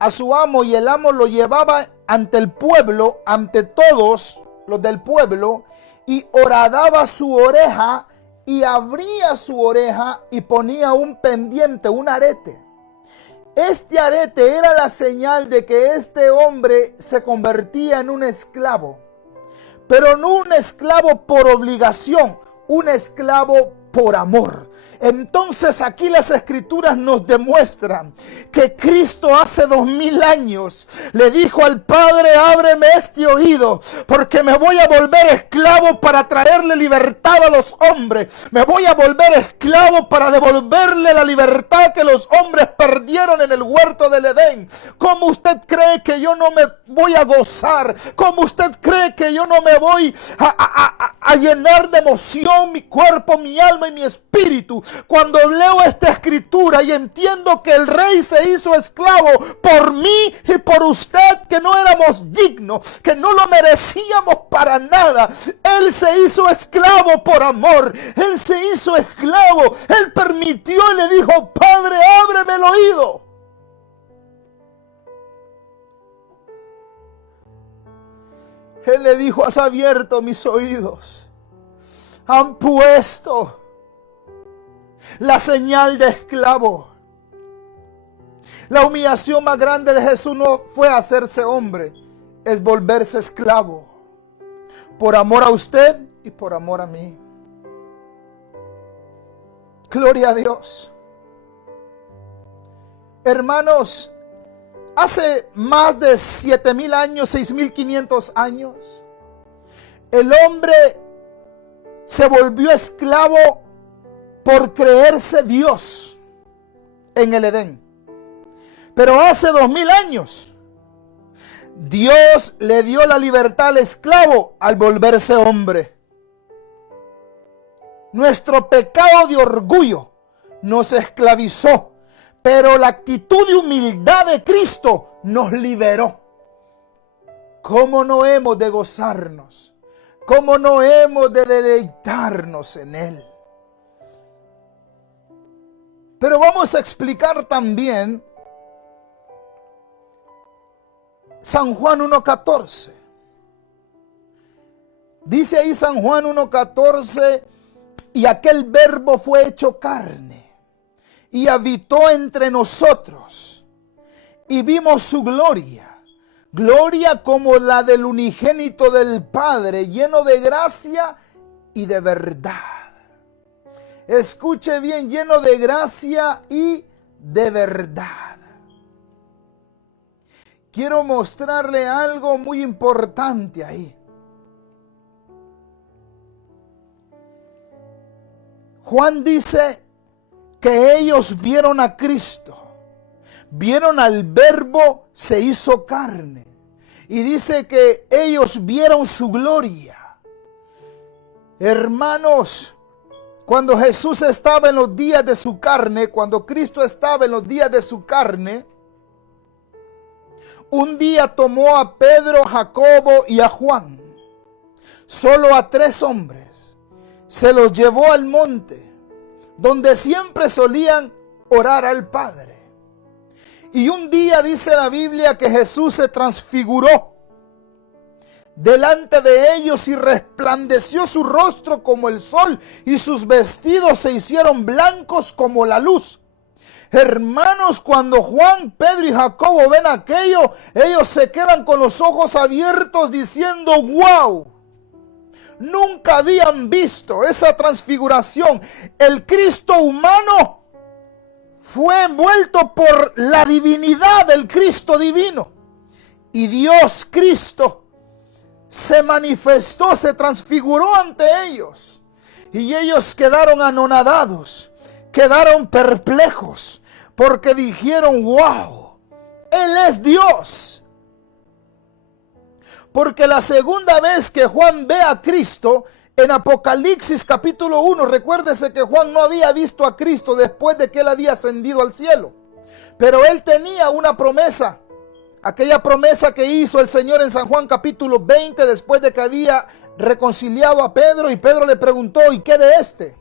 a su amo y el amo lo llevaba ante el pueblo, ante todos los del pueblo, y horadaba su oreja y abría su oreja y ponía un pendiente, un arete. Este arete era la señal de que este hombre se convertía en un esclavo, pero no un esclavo por obligación, un esclavo por amor. Entonces aquí las escrituras nos demuestran que Cristo hace 2000 años le dijo al Padre: ábreme este oído, porque me voy a volver esclavo para traerle libertad a los hombres. Me voy a volver esclavo para devolverle la libertad que los hombres perdieron en el huerto del Edén. ¿Cómo usted cree que yo no me voy a gozar? ¿Cómo usted cree que yo no me voy a llenar de emoción mi cuerpo, mi alma y mi espíritu cuando leo esta escritura y entiendo que el rey se hizo esclavo por mí y por usted, que no éramos dignos, que no lo merecíamos para nada? Él se hizo esclavo por amor. Él se hizo esclavo. Él permitió y le dijo: Padre, ábreme el oído. Él le dijo: has abierto mis oídos. Han puesto la señal de esclavo. La humillación más grande de Jesús no fue hacerse hombre, es volverse esclavo. Por amor a usted y por amor a mí. Gloria a Dios. Hermanos, hace más de 7000 años, 6500 años, el hombre se volvió esclavo por creerse Dios en el Edén. Pero hace 2000 años, Dios le dio la libertad al esclavo al volverse hombre. Nuestro pecado de orgullo nos esclavizó, pero la actitud de humildad de Cristo nos liberó. ¿Cómo no hemos de gozarnos? ¿Cómo no hemos de deleitarnos en Él? Pero vamos a explicar también San Juan 1:14. Dice ahí San Juan 1:14, y aquel verbo fue hecho carne y habitó entre nosotros y vimos su gloria, gloria como la del unigénito del Padre, lleno de gracia y de verdad. Escuche bien, lleno de gracia y de verdad. Quiero mostrarle algo muy importante ahí. Juan dice que ellos vieron a Cristo, vieron al Verbo, se hizo carne. Y dice que ellos vieron su gloria. Hermanos, cuando Jesús estaba en los días de su carne, cuando Cristo estaba en los días de su carne, un día tomó a Pedro, Jacobo y a Juan, solo a 3 hombres. Se los llevó al monte, donde siempre solían orar al Padre. Y un día dice la Biblia que Jesús se transfiguró delante de ellos y resplandeció su rostro como el sol y sus vestidos se hicieron blancos como la luz. Hermanos, cuando Juan, Pedro y Jacobo ven aquello, ellos se quedan con los ojos abiertos diciendo: ¡wow! Nunca habían visto esa transfiguración. El Cristo humano fue envuelto por la divinidad del Cristo divino. Y Dios Cristo se manifestó, se transfiguró ante ellos. Y ellos quedaron anonadados, quedaron perplejos, porque dijeron: ¡wow! Él es Dios. Porque la segunda vez que Juan ve a Cristo, en Apocalipsis capítulo 1, recuérdese que Juan no había visto a Cristo después de que él había ascendido al cielo. Pero él tenía una promesa, aquella promesa que hizo el Señor en San Juan capítulo 20, después de que había reconciliado a Pedro, y Pedro le preguntó: ¿y qué de este?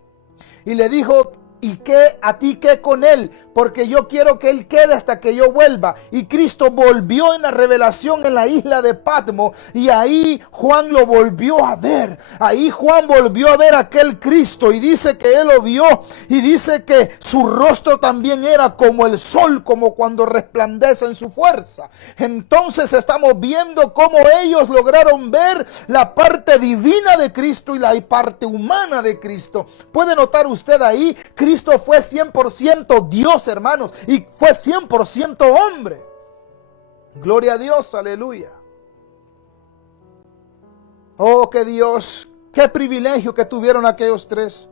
Y le dijo: ¿y qué a ti qué con él? Porque yo quiero que él quede hasta que yo vuelva. Y Cristo volvió en la revelación en la isla de Patmos, y ahí Juan lo volvió a ver. Ahí Juan volvió a ver a aquel Cristo, y dice que él lo vio, y dice que su rostro también era como el sol, como cuando resplandece en su fuerza. Entonces estamos viendo cómo ellos lograron ver la parte divina de Cristo y la parte humana de Cristo. ¿Puede notar usted ahí? Cristo fue 100% Dios, hermanos, y fue 100% hombre. Gloria a Dios, aleluya. Oh, que Dios, qué privilegio que tuvieron aquellos 3.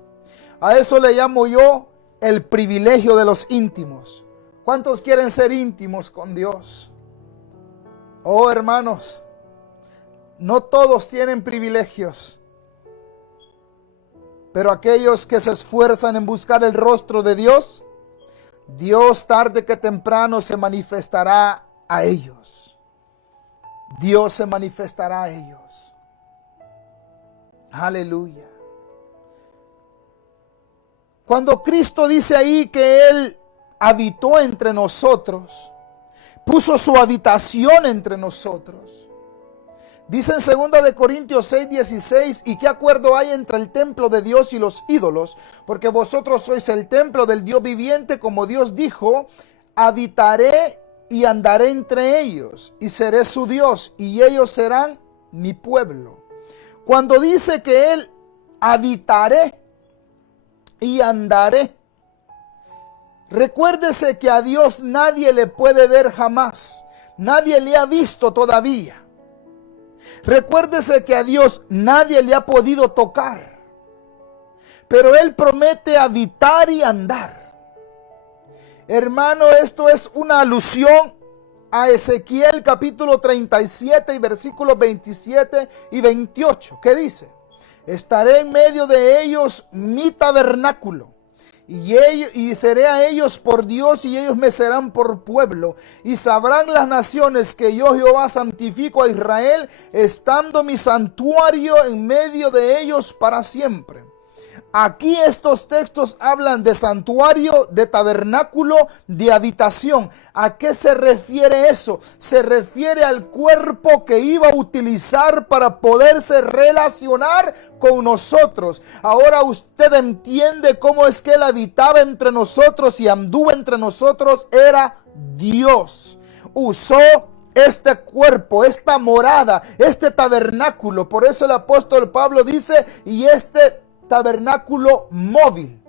A eso le llamo yo el privilegio de los íntimos. ¿Cuántos quieren ser íntimos con Dios? Oh, hermanos, no todos tienen privilegios. Pero aquellos que se esfuerzan en buscar el rostro de Dios, Dios tarde que temprano se manifestará a ellos. Dios se manifestará a ellos. Aleluya. Cuando Cristo dice ahí que Él habitó entre nosotros, puso su habitación entre nosotros. Dice en 2 de Corintios 6:16, ¿y qué acuerdo hay entre el templo de Dios y los ídolos? Porque vosotros sois el templo del Dios viviente, como Dios dijo: habitaré y andaré entre ellos, y seré su Dios, y ellos serán mi pueblo. Cuando dice que Él habitaré y andaré, recuérdese que a Dios nadie le puede ver jamás, nadie le ha visto todavía. Recuérdese que a Dios nadie le ha podido tocar, pero Él promete habitar y andar. Hermano, esto es una alusión a Ezequiel capítulo 37 y versículos 27 y 28, que dice: estaré en medio de ellos mi tabernáculo, y seré a ellos por Dios, y ellos me serán por pueblo. Y sabrán las naciones que yo, Jehová, santifico a Israel, estando mi santuario en medio de ellos para siempre. Aquí estos textos hablan de santuario, de tabernáculo, de habitación. ¿A qué se refiere eso? Se refiere al cuerpo que iba a utilizar para poderse relacionar con nosotros. Ahora usted entiende cómo es que Él habitaba entre nosotros y anduvo entre nosotros. Era Dios. Usó este cuerpo, esta morada, este tabernáculo. Por eso el apóstol Pablo dice, y este tabernáculo móvil.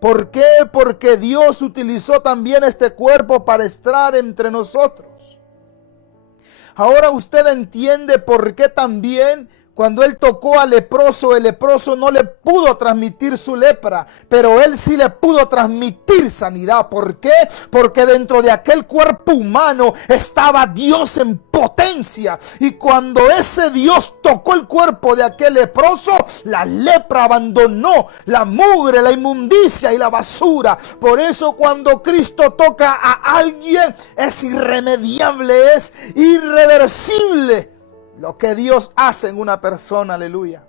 ¿Por qué? Porque Dios utilizó también este cuerpo para estar entre nosotros. Ahora usted entiende por qué también cuando Él tocó al leproso, el leproso no le pudo transmitir su lepra, pero Él sí le pudo transmitir sanidad. ¿Por qué? Porque dentro de aquel cuerpo humano estaba Dios en potencia. Y cuando ese Dios tocó el cuerpo de aquel leproso, la lepra abandonó la mugre, la inmundicia y la basura. Por eso cuando Cristo toca a alguien, es irremediable, es irreversible lo que Dios hace en una persona, aleluya.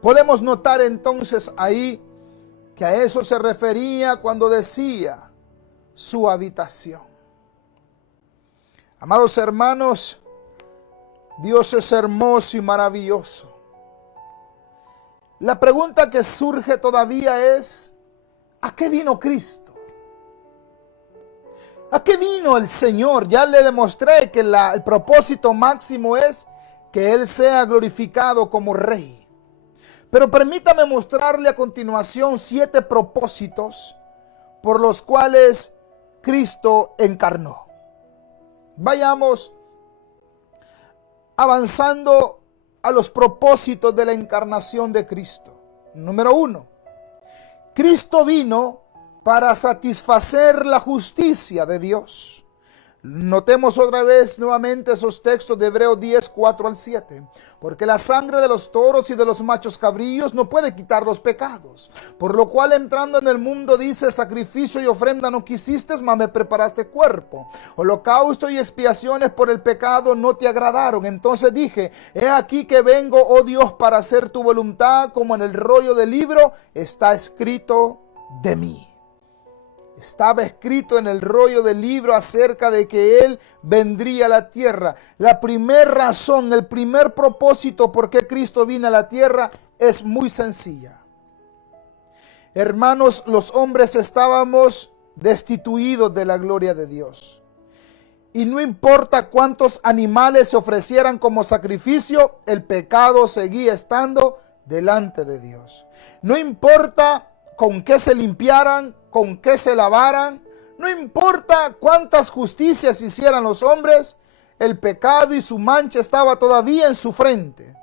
Podemos notar entonces ahí que a eso se refería cuando decía su habitación. Amados hermanos, Dios es hermoso y maravilloso. La pregunta que surge todavía es, ¿a qué vino Cristo? ¿A qué vino el Señor? Ya le demostré que el propósito máximo es que Él sea glorificado como Rey. Pero permítame mostrarle a continuación 7 propósitos por los cuales Cristo encarnó. Vayamos avanzando a los propósitos de la encarnación de Cristo. Número 1. Cristo vino para satisfacer la justicia de Dios. Notemos otra vez nuevamente esos textos de Hebreos 10, 4 al 7. Porque la sangre de los toros y de los machos cabríos no puede quitar los pecados. Por lo cual entrando en el mundo dice, sacrificio y ofrenda no quisiste, mas me preparaste cuerpo. Holocausto y expiaciones por el pecado no te agradaron. Entonces dije, he aquí que vengo, oh Dios, para hacer tu voluntad, como en el rollo del libro está escrito de mí. Estaba escrito en el rollo del libro acerca de que Él vendría a la tierra. La primera razón, el primer propósito por qué Cristo vino a la tierra es muy sencilla. Hermanos, los hombres estábamos destituidos de la gloria de Dios. Y no importa cuántos animales se ofrecieran como sacrificio, el pecado seguía estando delante de Dios. No importa con qué se limpiaran, con qué se lavaran, no importa cuántas justicias hicieran los hombres, el pecado y su mancha estaba todavía en su frente.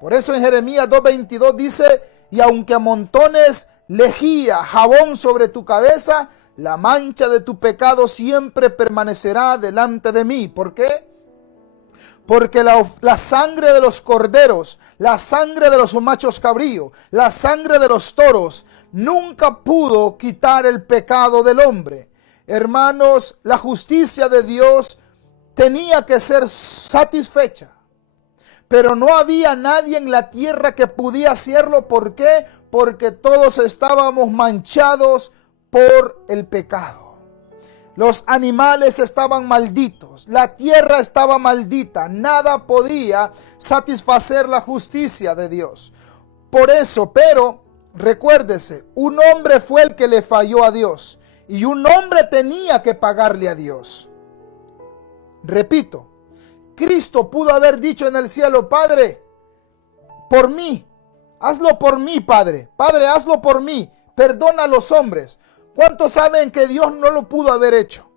Por eso en Jeremías 2:22 dice, y aunque amontones lejía, jabón sobre tu cabeza, la mancha de tu pecado siempre permanecerá delante de mí. ¿Por qué? Porque la sangre de los corderos, la sangre de los machos cabríos, la sangre de los toros, nunca pudo quitar el pecado del hombre. Hermanos, la justicia de Dios tenía que ser satisfecha. Pero no había nadie en la tierra que pudiera hacerlo. ¿Por qué? Porque todos estábamos manchados por el pecado. Los animales estaban malditos, la tierra estaba maldita, nada podía satisfacer la justicia de Dios. Por eso, pero recuérdese, un hombre fue el que le falló a Dios y un hombre tenía que pagarle a Dios. Repito, Cristo pudo haber dicho en el cielo, Padre, por mí, hazlo por mí, Padre, Padre, hazlo por mí, perdona a los hombres. ¿Cuántos saben que Dios no lo pudo haber hecho?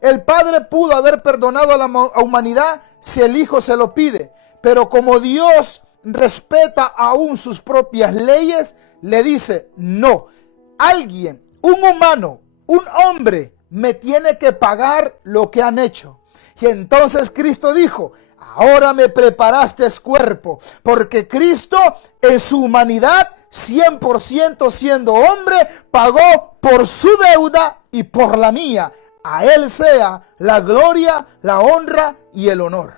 El Padre pudo haber perdonado a la humanidad si el Hijo se lo pide. Pero como Dios respeta aún sus propias leyes, le dice, no, alguien, un humano, un hombre, me tiene que pagar lo que han hecho. Y entonces Cristo dijo, ahora me preparaste cuerpo, porque Cristo en su humanidad 100% siendo hombre, pagó por su deuda y por la mía. A Él sea la gloria, la honra y el honor.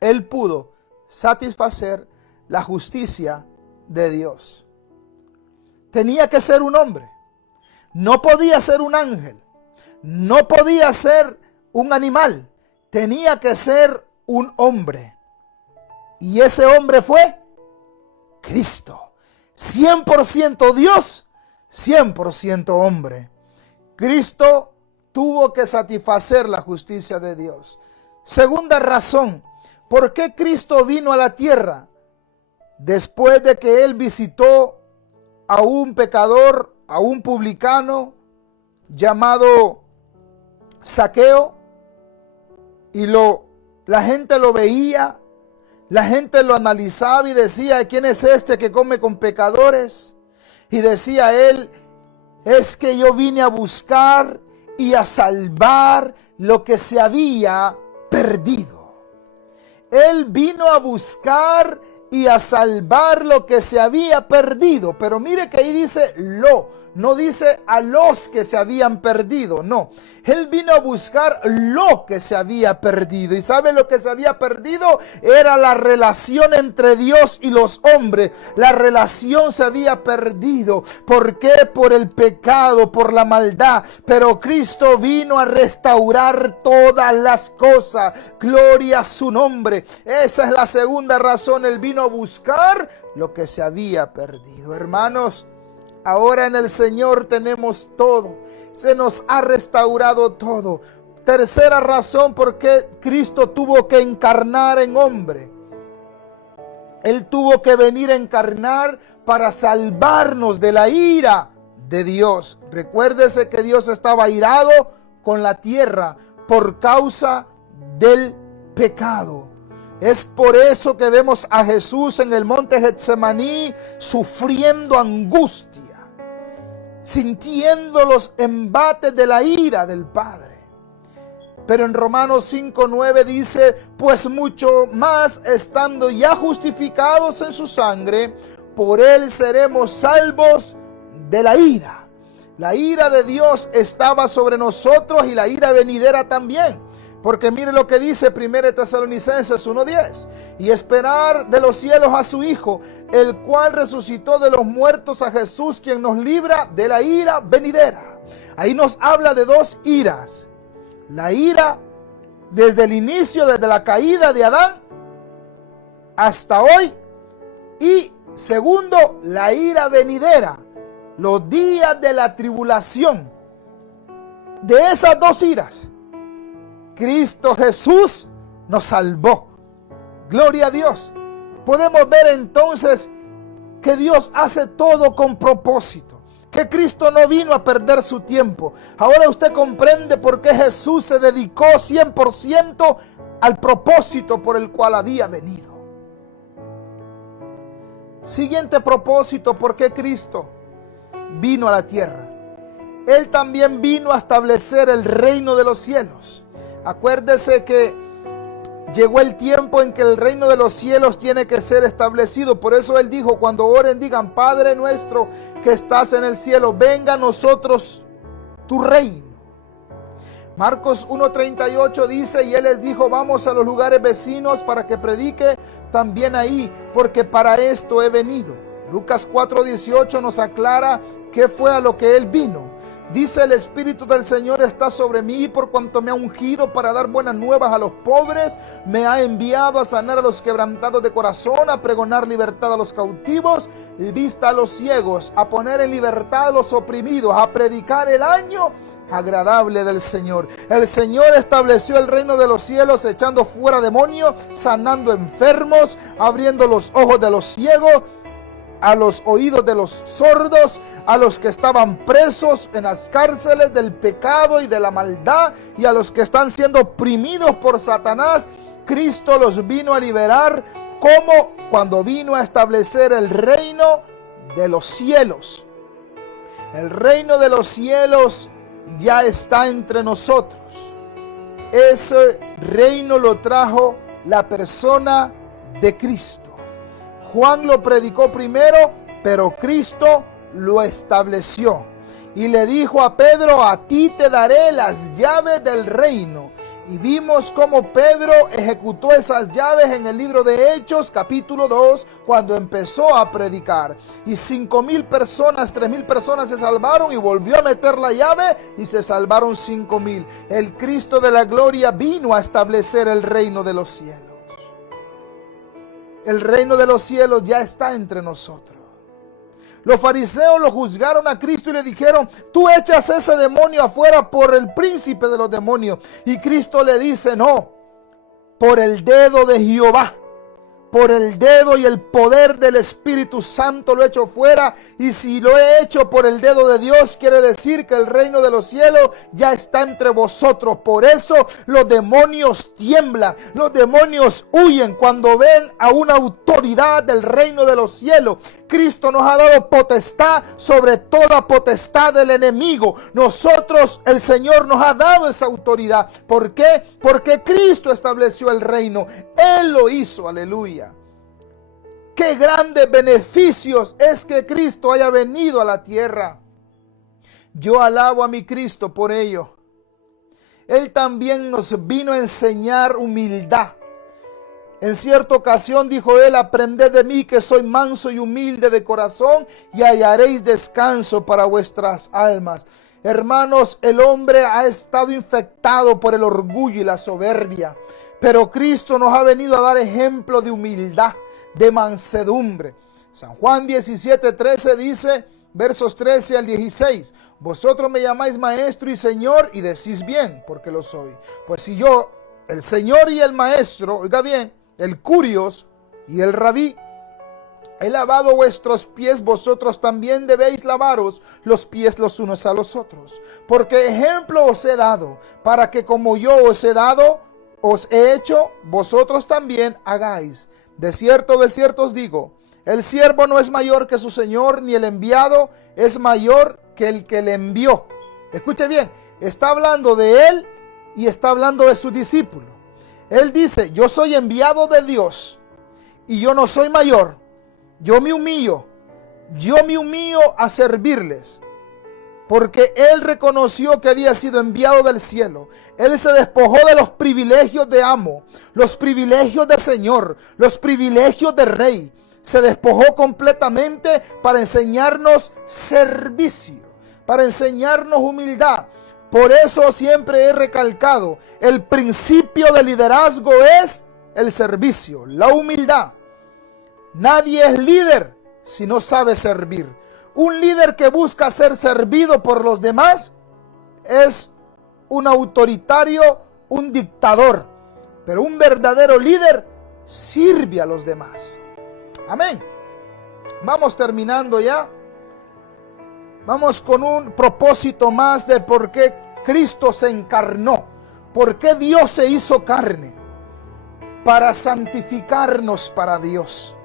Él pudo satisfacer la justicia de Dios. Tenía que ser un hombre. No podía ser un ángel. No podía ser un animal. Tenía que ser un hombre. Y ese hombre fue Cristo. 100% Dios, 100% hombre. Cristo tuvo que satisfacer la justicia de Dios. Segunda razón, ¿por qué Cristo vino a la tierra? Después de que Él visitó a un pecador, a un publicano llamado Zaqueo, y la gente lo veía, la gente lo analizaba y decía, ¿quién es este que come con pecadores? Y decía él, es que yo vine a buscar y a salvar lo que se había perdido. Él vino a buscar y a salvar lo que se había perdido. Pero mire que ahí dice no dice a los que se habían perdido, no. Él vino a buscar lo que se había perdido. ¿Y sabe lo que se había perdido? Era la relación entre Dios y los hombres. La relación se había perdido. ¿Por qué? Por el pecado, por la maldad. Pero Cristo vino a restaurar todas las cosas. Gloria a su nombre. Esa es la segunda razón. Él vino a buscar lo que se había perdido. Hermanos, ahora en el Señor tenemos todo. Se nos ha restaurado todo. Tercera razón por qué Cristo tuvo que encarnar en hombre. Él tuvo que venir a encarnar para salvarnos de la ira de Dios. Recuérdese que Dios estaba airado con la tierra por causa del pecado. Es por eso que vemos a Jesús en el monte Getsemaní sufriendo angustia, sintiendo los embates de la ira del Padre. Pero en Romanos 5:9 dice, pues mucho más estando ya justificados en su sangre, por él seremos salvos de la ira. La ira de Dios estaba sobre nosotros y la ira venidera también. Porque mire lo que dice 1 Tesalonicenses 1:10. Y esperar de los cielos a su Hijo, el cual resucitó de los muertos, a Jesús, quien nos libra de la ira venidera. Ahí nos habla de dos iras. La ira desde el inicio, desde la caída de Adán hasta hoy. Y segundo, la ira venidera. Los días de la tribulación. De esas dos iras, Cristo Jesús nos salvó. Gloria a Dios. Podemos ver entonces que Dios hace todo con propósito. Que Cristo no vino a perder su tiempo. Ahora usted comprende por qué Jesús se dedicó 100% al propósito por el cual había venido. Siguiente propósito, ¿por qué Cristo vino a la tierra? Él también vino a establecer el reino de los cielos. Acuérdese que llegó el tiempo en que el reino de los cielos tiene que ser establecido. Por eso Él dijo, cuando oren, digan, Padre nuestro que estás en el cielo, venga a nosotros tu reino. Marcos 1:38 dice, y Él les dijo, vamos a los lugares vecinos para que predique también ahí, porque para esto he venido. Lucas 4:18 nos aclara qué fue a lo que Él vino. Dice, el Espíritu del Señor está sobre mí, por cuanto me ha ungido para dar buenas nuevas a los pobres, me ha enviado a sanar a los quebrantados de corazón, a pregonar libertad a los cautivos y vista a los ciegos, a poner en libertad a los oprimidos, a predicar el año agradable del Señor. El Señor estableció el reino de los cielos, echando fuera demonios, sanando enfermos, abriendo los ojos de los ciegos, a los oídos de los sordos, a los que estaban presos en las cárceles del pecado y de la maldad, y a los que están siendo oprimidos por Satanás. Cristo los vino a liberar, como cuando vino a establecer el reino de los cielos. El reino de los cielos ya está entre nosotros. Ese reino lo trajo la persona de Cristo. Juan lo predicó primero, pero Cristo lo estableció. Y le dijo a Pedro, a ti te daré las llaves del reino. Y vimos cómo Pedro ejecutó esas llaves en el libro de Hechos, capítulo 2, cuando empezó a predicar. Y 5,000 personas, 3,000 personas se salvaron, y volvió a meter la llave y se salvaron 5,000. El Cristo de la gloria vino a establecer el reino de los cielos. El reino de los cielos ya está entre nosotros. Los fariseos lo juzgaron a Cristo y le dijeron: tú echas ese demonio afuera por el príncipe de los demonios. Y Cristo le dice: no, por el dedo de Jehová, por el dedo y el poder del Espíritu Santo lo he hecho fuera. Y si lo he hecho por el dedo de Dios, quiere decir que el reino de los cielos ya está entre vosotros. Por eso los demonios tiemblan, los demonios huyen cuando ven a una autoridad del reino de los cielos. Cristo nos ha dado potestad sobre toda potestad del enemigo. Nosotros, el Señor nos ha dado esa autoridad. ¿Por qué? Porque Cristo estableció el reino. Él lo hizo, aleluya. Qué grandes beneficios es que Cristo haya venido a la tierra. Yo alabo a mi Cristo por ello. Él también nos vino a enseñar humildad. En cierta ocasión dijo él: aprended de mí, que soy manso y humilde de corazón, y hallaréis descanso para vuestras almas. Hermanos, el hombre ha estado infectado por el orgullo y la soberbia, pero Cristo nos ha venido a dar ejemplo de humildad, de mansedumbre. San Juan 17:13 dice, versos 13 al 16: vosotros me llamáis maestro y señor, y decís bien, porque lo soy. Pues si yo, el señor y el maestro, oiga bien, el curios y el rabí, he lavado vuestros pies, vosotros también debéis lavaros los pies los unos a los otros. Porque ejemplo os he dado, para que como yo os he hecho, vosotros también hagáis. De cierto os digo, el siervo no es mayor que su señor, ni el enviado es mayor que el que le envió. Escuche bien, está hablando de él y está hablando de sus discípulos. Él dice: yo soy enviado de Dios y yo no soy mayor. Yo me humillo a servirles. Porque él reconoció que había sido enviado del cielo. Él se despojó de los privilegios de amo, los privilegios de señor, los privilegios de rey. Se despojó completamente para enseñarnos servicio, para enseñarnos humildad. Por eso siempre he recalcado, el principio de liderazgo es el servicio, la humildad. Nadie es líder si no sabe servir. Un líder que busca ser servido por los demás es un autoritario, un dictador. Pero un verdadero líder sirve a los demás. Amén. Vamos terminando ya. Vamos con un propósito más de por qué Cristo se encarnó. ¿Por qué Dios se hizo carne? Para santificarnos para Dios.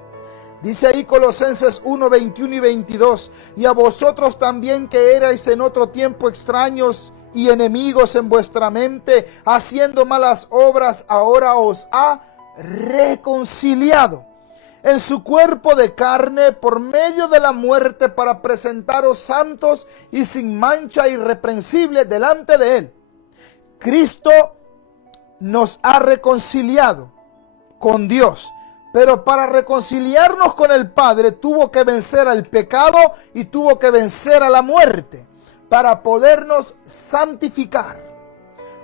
Dice ahí Colosenses 1, 21 y 22. Y a vosotros también, que erais en otro tiempo extraños y enemigos en vuestra mente, haciendo malas obras, ahora os ha reconciliado en su cuerpo de carne por medio de la muerte, para presentaros santos y sin mancha, irreprensibles delante de él. Cristo nos ha reconciliado con Dios. Pero para reconciliarnos con el Padre tuvo que vencer al pecado y tuvo que vencer a la muerte para podernos santificar.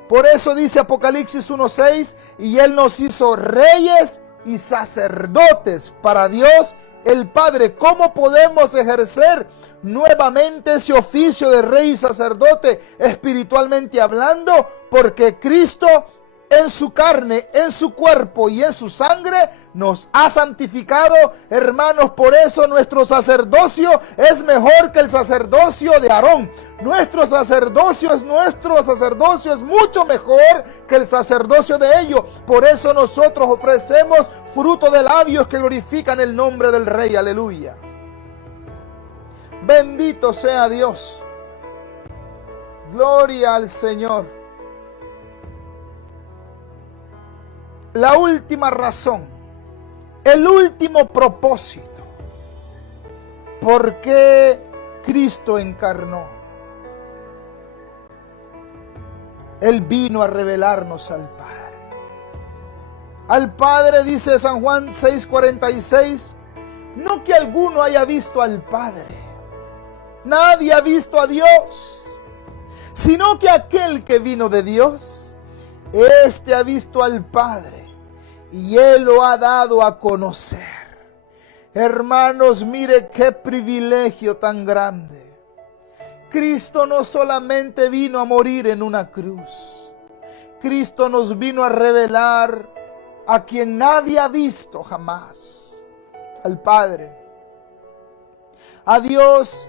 Por eso dice Apocalipsis 1:6: y Él nos hizo reyes y sacerdotes para Dios el Padre. ¿Cómo podemos ejercer nuevamente ese oficio de rey y sacerdote espiritualmente hablando? Porque Cristo en su carne, en su cuerpo y en su sangre nos ha santificado, hermanos. Por eso nuestro sacerdocio es mejor que el sacerdocio de Aarón. Nuestro sacerdocio es mucho mejor que el sacerdocio de ellos. Por eso nosotros ofrecemos fruto de labios que glorifican el nombre del Rey. Aleluya. Bendito sea Dios. Gloria al Señor. La última razón, el último propósito, ¿por qué Cristo encarnó? Él vino a revelarnos al Padre. Al Padre, dice San Juan 6:46, no que alguno haya visto al Padre, nadie ha visto a Dios, sino que aquel que vino de Dios, éste ha visto al Padre, y Él lo ha dado a conocer. Hermanos, mire qué privilegio tan grande. Cristo no solamente vino a morir en una cruz, Cristo nos vino a revelar a quien nadie ha visto jamás, al Padre. A Dios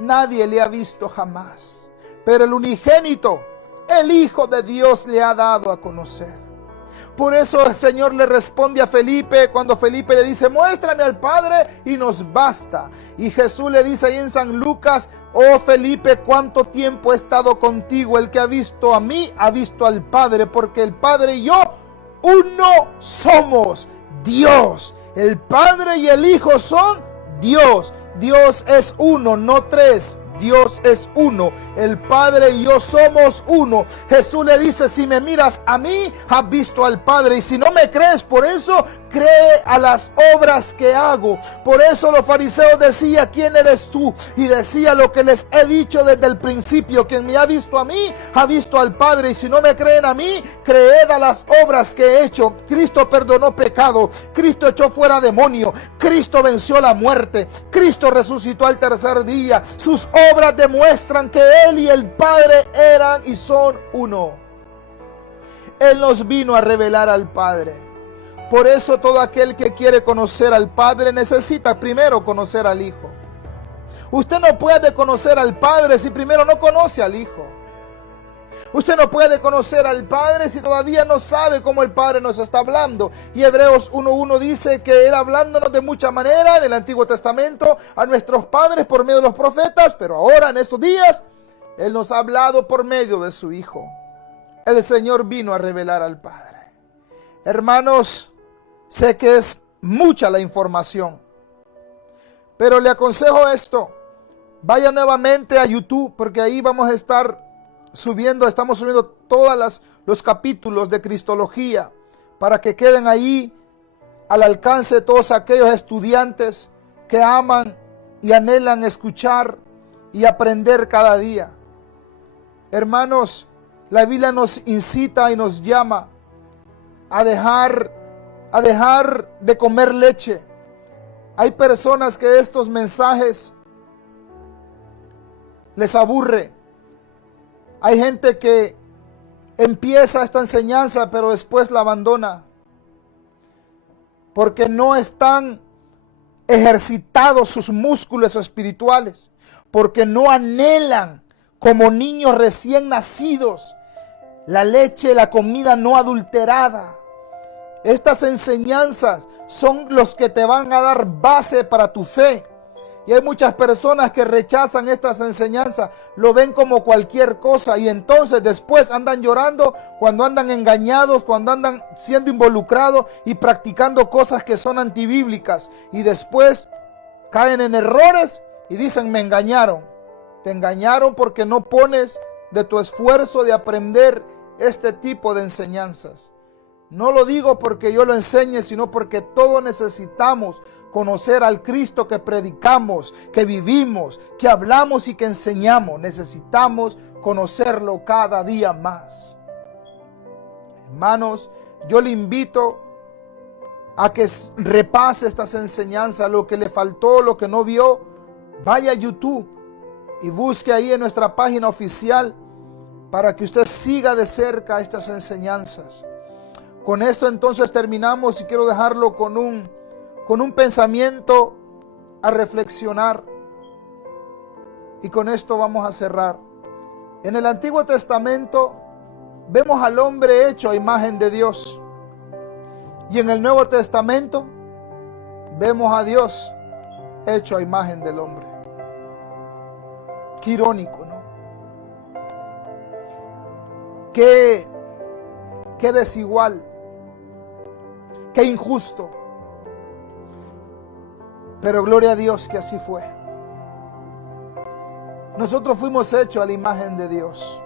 nadie le ha visto jamás, pero el unigénito, el Hijo de Dios, le ha dado a conocer. Por eso el Señor le responde a Felipe cuando Felipe le dice, muéstrame al Padre y nos basta. Y Jesús le dice ahí en San Lucas, oh Felipe, cuánto tiempo he estado contigo, el que ha visto a mí ha visto al Padre, porque el Padre y yo uno somos, Dios. El Padre y el Hijo son Dios. Dios es uno, no tres. Dios es uno. El Padre y yo somos uno. Jesús le dice, si me miras a mí, has visto al Padre. Y si no me crees, por eso cree a las obras que hago. Por eso los fariseos decían, ¿quién eres tú? Y decía lo que les he dicho desde el principio. Quien me ha visto a mí, ha visto al Padre. Y si no me creen a mí, creed a las obras que he hecho. Cristo perdonó pecado. Cristo echó fuera demonio. Cristo venció la muerte. Cristo resucitó al tercer día. Sus obras demuestran que Él y el Padre eran y son uno. Él nos vino a revelar al Padre. Por eso todo aquel que quiere conocer al Padre necesita primero conocer al Hijo. Usted no puede conocer al Padre si primero no conoce al Hijo. Usted no puede conocer al Padre si todavía no sabe cómo el Padre nos está hablando. Y Hebreos 1:1 dice que Él hablándonos de mucha manera en el Antiguo Testamento a nuestros padres por medio de los profetas, pero ahora en estos días Él nos ha hablado por medio de su Hijo. El Señor vino a revelar al Padre. Hermanos, sé que es mucha la información, pero le aconsejo esto. Vaya nuevamente a YouTube, porque ahí vamos a estar estamos subiendo todos los capítulos de Cristología para que queden ahí al alcance de todos aquellos estudiantes que aman y anhelan escuchar y aprender cada día. Hermanos, la Biblia nos incita y nos llama a dejar de comer leche. Hay personas que estos mensajes les aburre. Hay gente que empieza esta enseñanza pero después la abandona porque no están ejercitados sus músculos espirituales, porque no anhelan como niños recién nacidos la leche, la comida no adulterada. Estas enseñanzas son los que te van a dar base para tu fe. Y hay muchas personas que rechazan estas enseñanzas, lo ven como cualquier cosa y entonces después andan llorando cuando andan engañados, cuando andan siendo involucrados y practicando cosas que son antibíblicas y después caen en errores y dicen me engañaron. Te engañaron porque no pones de tu esfuerzo de aprender este tipo de enseñanzas. No lo digo porque yo lo enseñe, sino porque todos necesitamos conocer al Cristo que predicamos, que vivimos, que hablamos y que enseñamos. Necesitamos conocerlo cada día más. Hermanos, yo le invito a que repase estas enseñanzas, lo que le faltó, lo que no vio. Vaya a YouTube y busque ahí en nuestra página oficial para que usted siga de cerca estas enseñanzas. Con esto entonces terminamos y quiero dejarlo con un pensamiento a reflexionar. Y con esto vamos a cerrar. En el Antiguo Testamento vemos al hombre hecho a imagen de Dios. Y en el Nuevo Testamento vemos a Dios hecho a imagen del hombre. Qué irónico, ¿no? Qué desigual. Qué injusto. Pero gloria a Dios que así fue. Nosotros fuimos hechos a la imagen de Dios.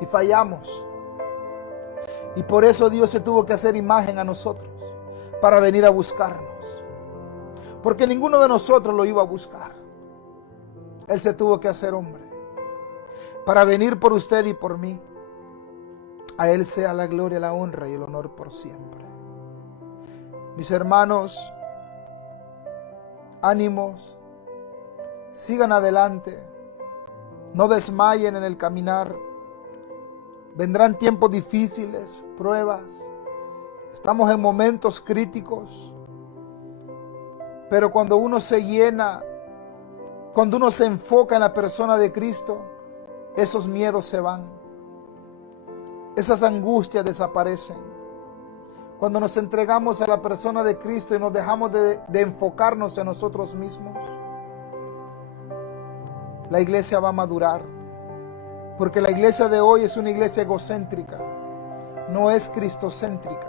y fallamos. Y por eso Dios se tuvo que hacer imagen a nosotros para venir a buscarnos. Porque ninguno de nosotros lo iba a buscar. Él se tuvo que hacer hombre para venir por usted y por mí. A Él sea la gloria, la honra y el honor por siempre. Mis hermanos, ánimos, sigan adelante, no desmayen en el caminar. Vendrán tiempos difíciles, pruebas. Estamos en momentos críticos. Pero cuando uno se llena, cuando uno se enfoca en la persona de Cristo, esos miedos se van. Esas angustias desaparecen. Cuando nos entregamos a la persona de Cristo y nos dejamos de enfocarnos en nosotros mismos, la iglesia va a madurar. Porque la iglesia de hoy es una iglesia egocéntrica, no es cristocéntrica.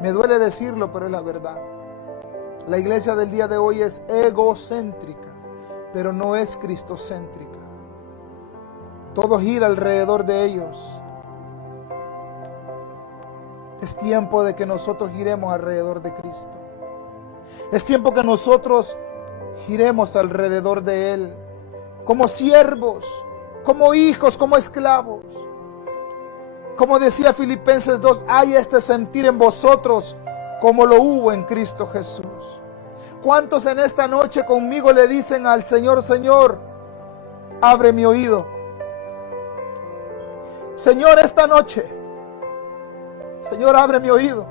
Me duele decirlo, pero es la verdad. La iglesia del día de hoy es egocéntrica, pero no es cristocéntrica. Todo gira alrededor de ellos. Es tiempo de que nosotros giremos alrededor de Cristo. Es tiempo que nosotros giremos alrededor de Él. Como siervos, como hijos, como esclavos. Como decía Filipenses 2, hay este sentir en vosotros como lo hubo en Cristo Jesús. ¿Cuántos en esta noche conmigo le dicen al Señor, Señor, abre mi oído? Señor, esta noche, Señor, abre mi oído.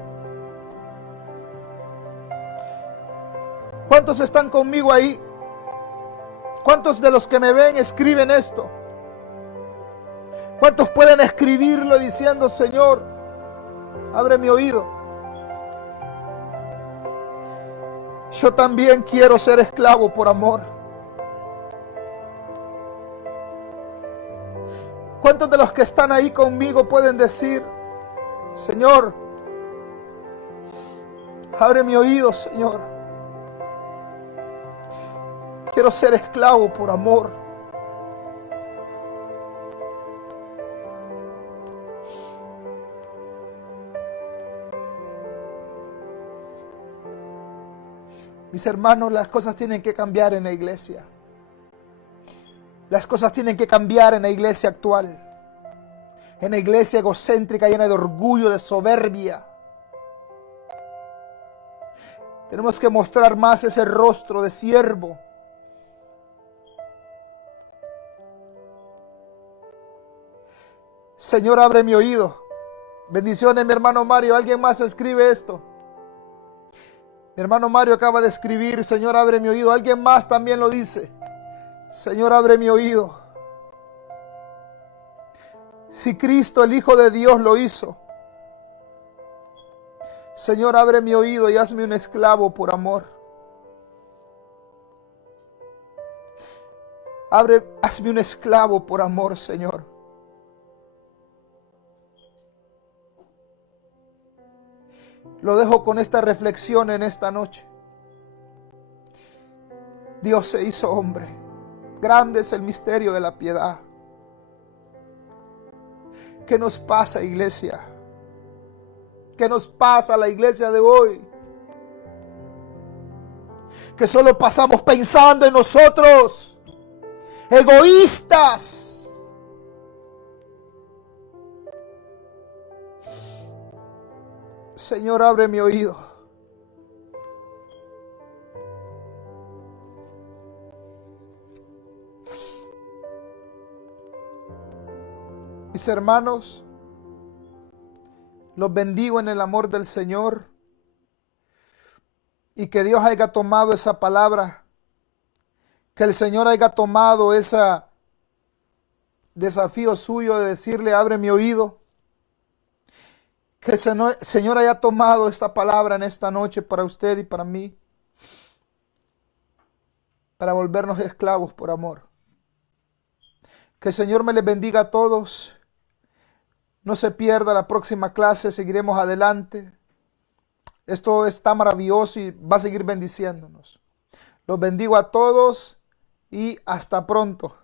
¿Cuántos están conmigo ahí? ¿Cuántos de los que me ven escriben esto? ¿Cuántos pueden escribirlo diciendo, Señor, abre mi oído? Yo también quiero ser esclavo por amor. ¿Cuántos de los que están ahí conmigo pueden decir, Señor, abre mi oído, Señor? Quiero ser esclavo por amor. Mis hermanos, las cosas tienen que cambiar en la iglesia. Las cosas tienen que cambiar en la iglesia actual. En la iglesia egocéntrica, llena de orgullo, de soberbia. Tenemos que mostrar más ese rostro de siervo. Señor, abre mi oído. Bendiciones, mi hermano Mario. ¿Alguien más escribe esto? Mi hermano Mario acaba de escribir, Señor, abre mi oído. Alguien más también lo dice. Señor, abre mi oído. Si Cristo, el Hijo de Dios, lo hizo. Señor, abre mi oído y hazme un esclavo por amor. Hazme un esclavo por amor, Señor. Lo dejo con esta reflexión en esta noche. Dios se hizo hombre. Grande es el misterio de la piedad. ¿Qué nos pasa, iglesia? ¿Qué nos pasa a la iglesia de hoy? Que solo pasamos pensando en nosotros. Egoístas. Señor, abre mi oído. Mis hermanos, los bendigo en el amor del Señor y que Dios haya tomado esa palabra, que el Señor haya tomado ese desafío suyo de decirle, abre mi oído. Que el Señor haya tomado esta palabra en esta noche para usted y para mí, para volvernos esclavos por amor. Que el Señor me les bendiga a todos. No se pierda la próxima clase, seguiremos adelante. Esto está maravilloso y va a seguir bendiciéndonos. Los bendigo a todos y hasta pronto.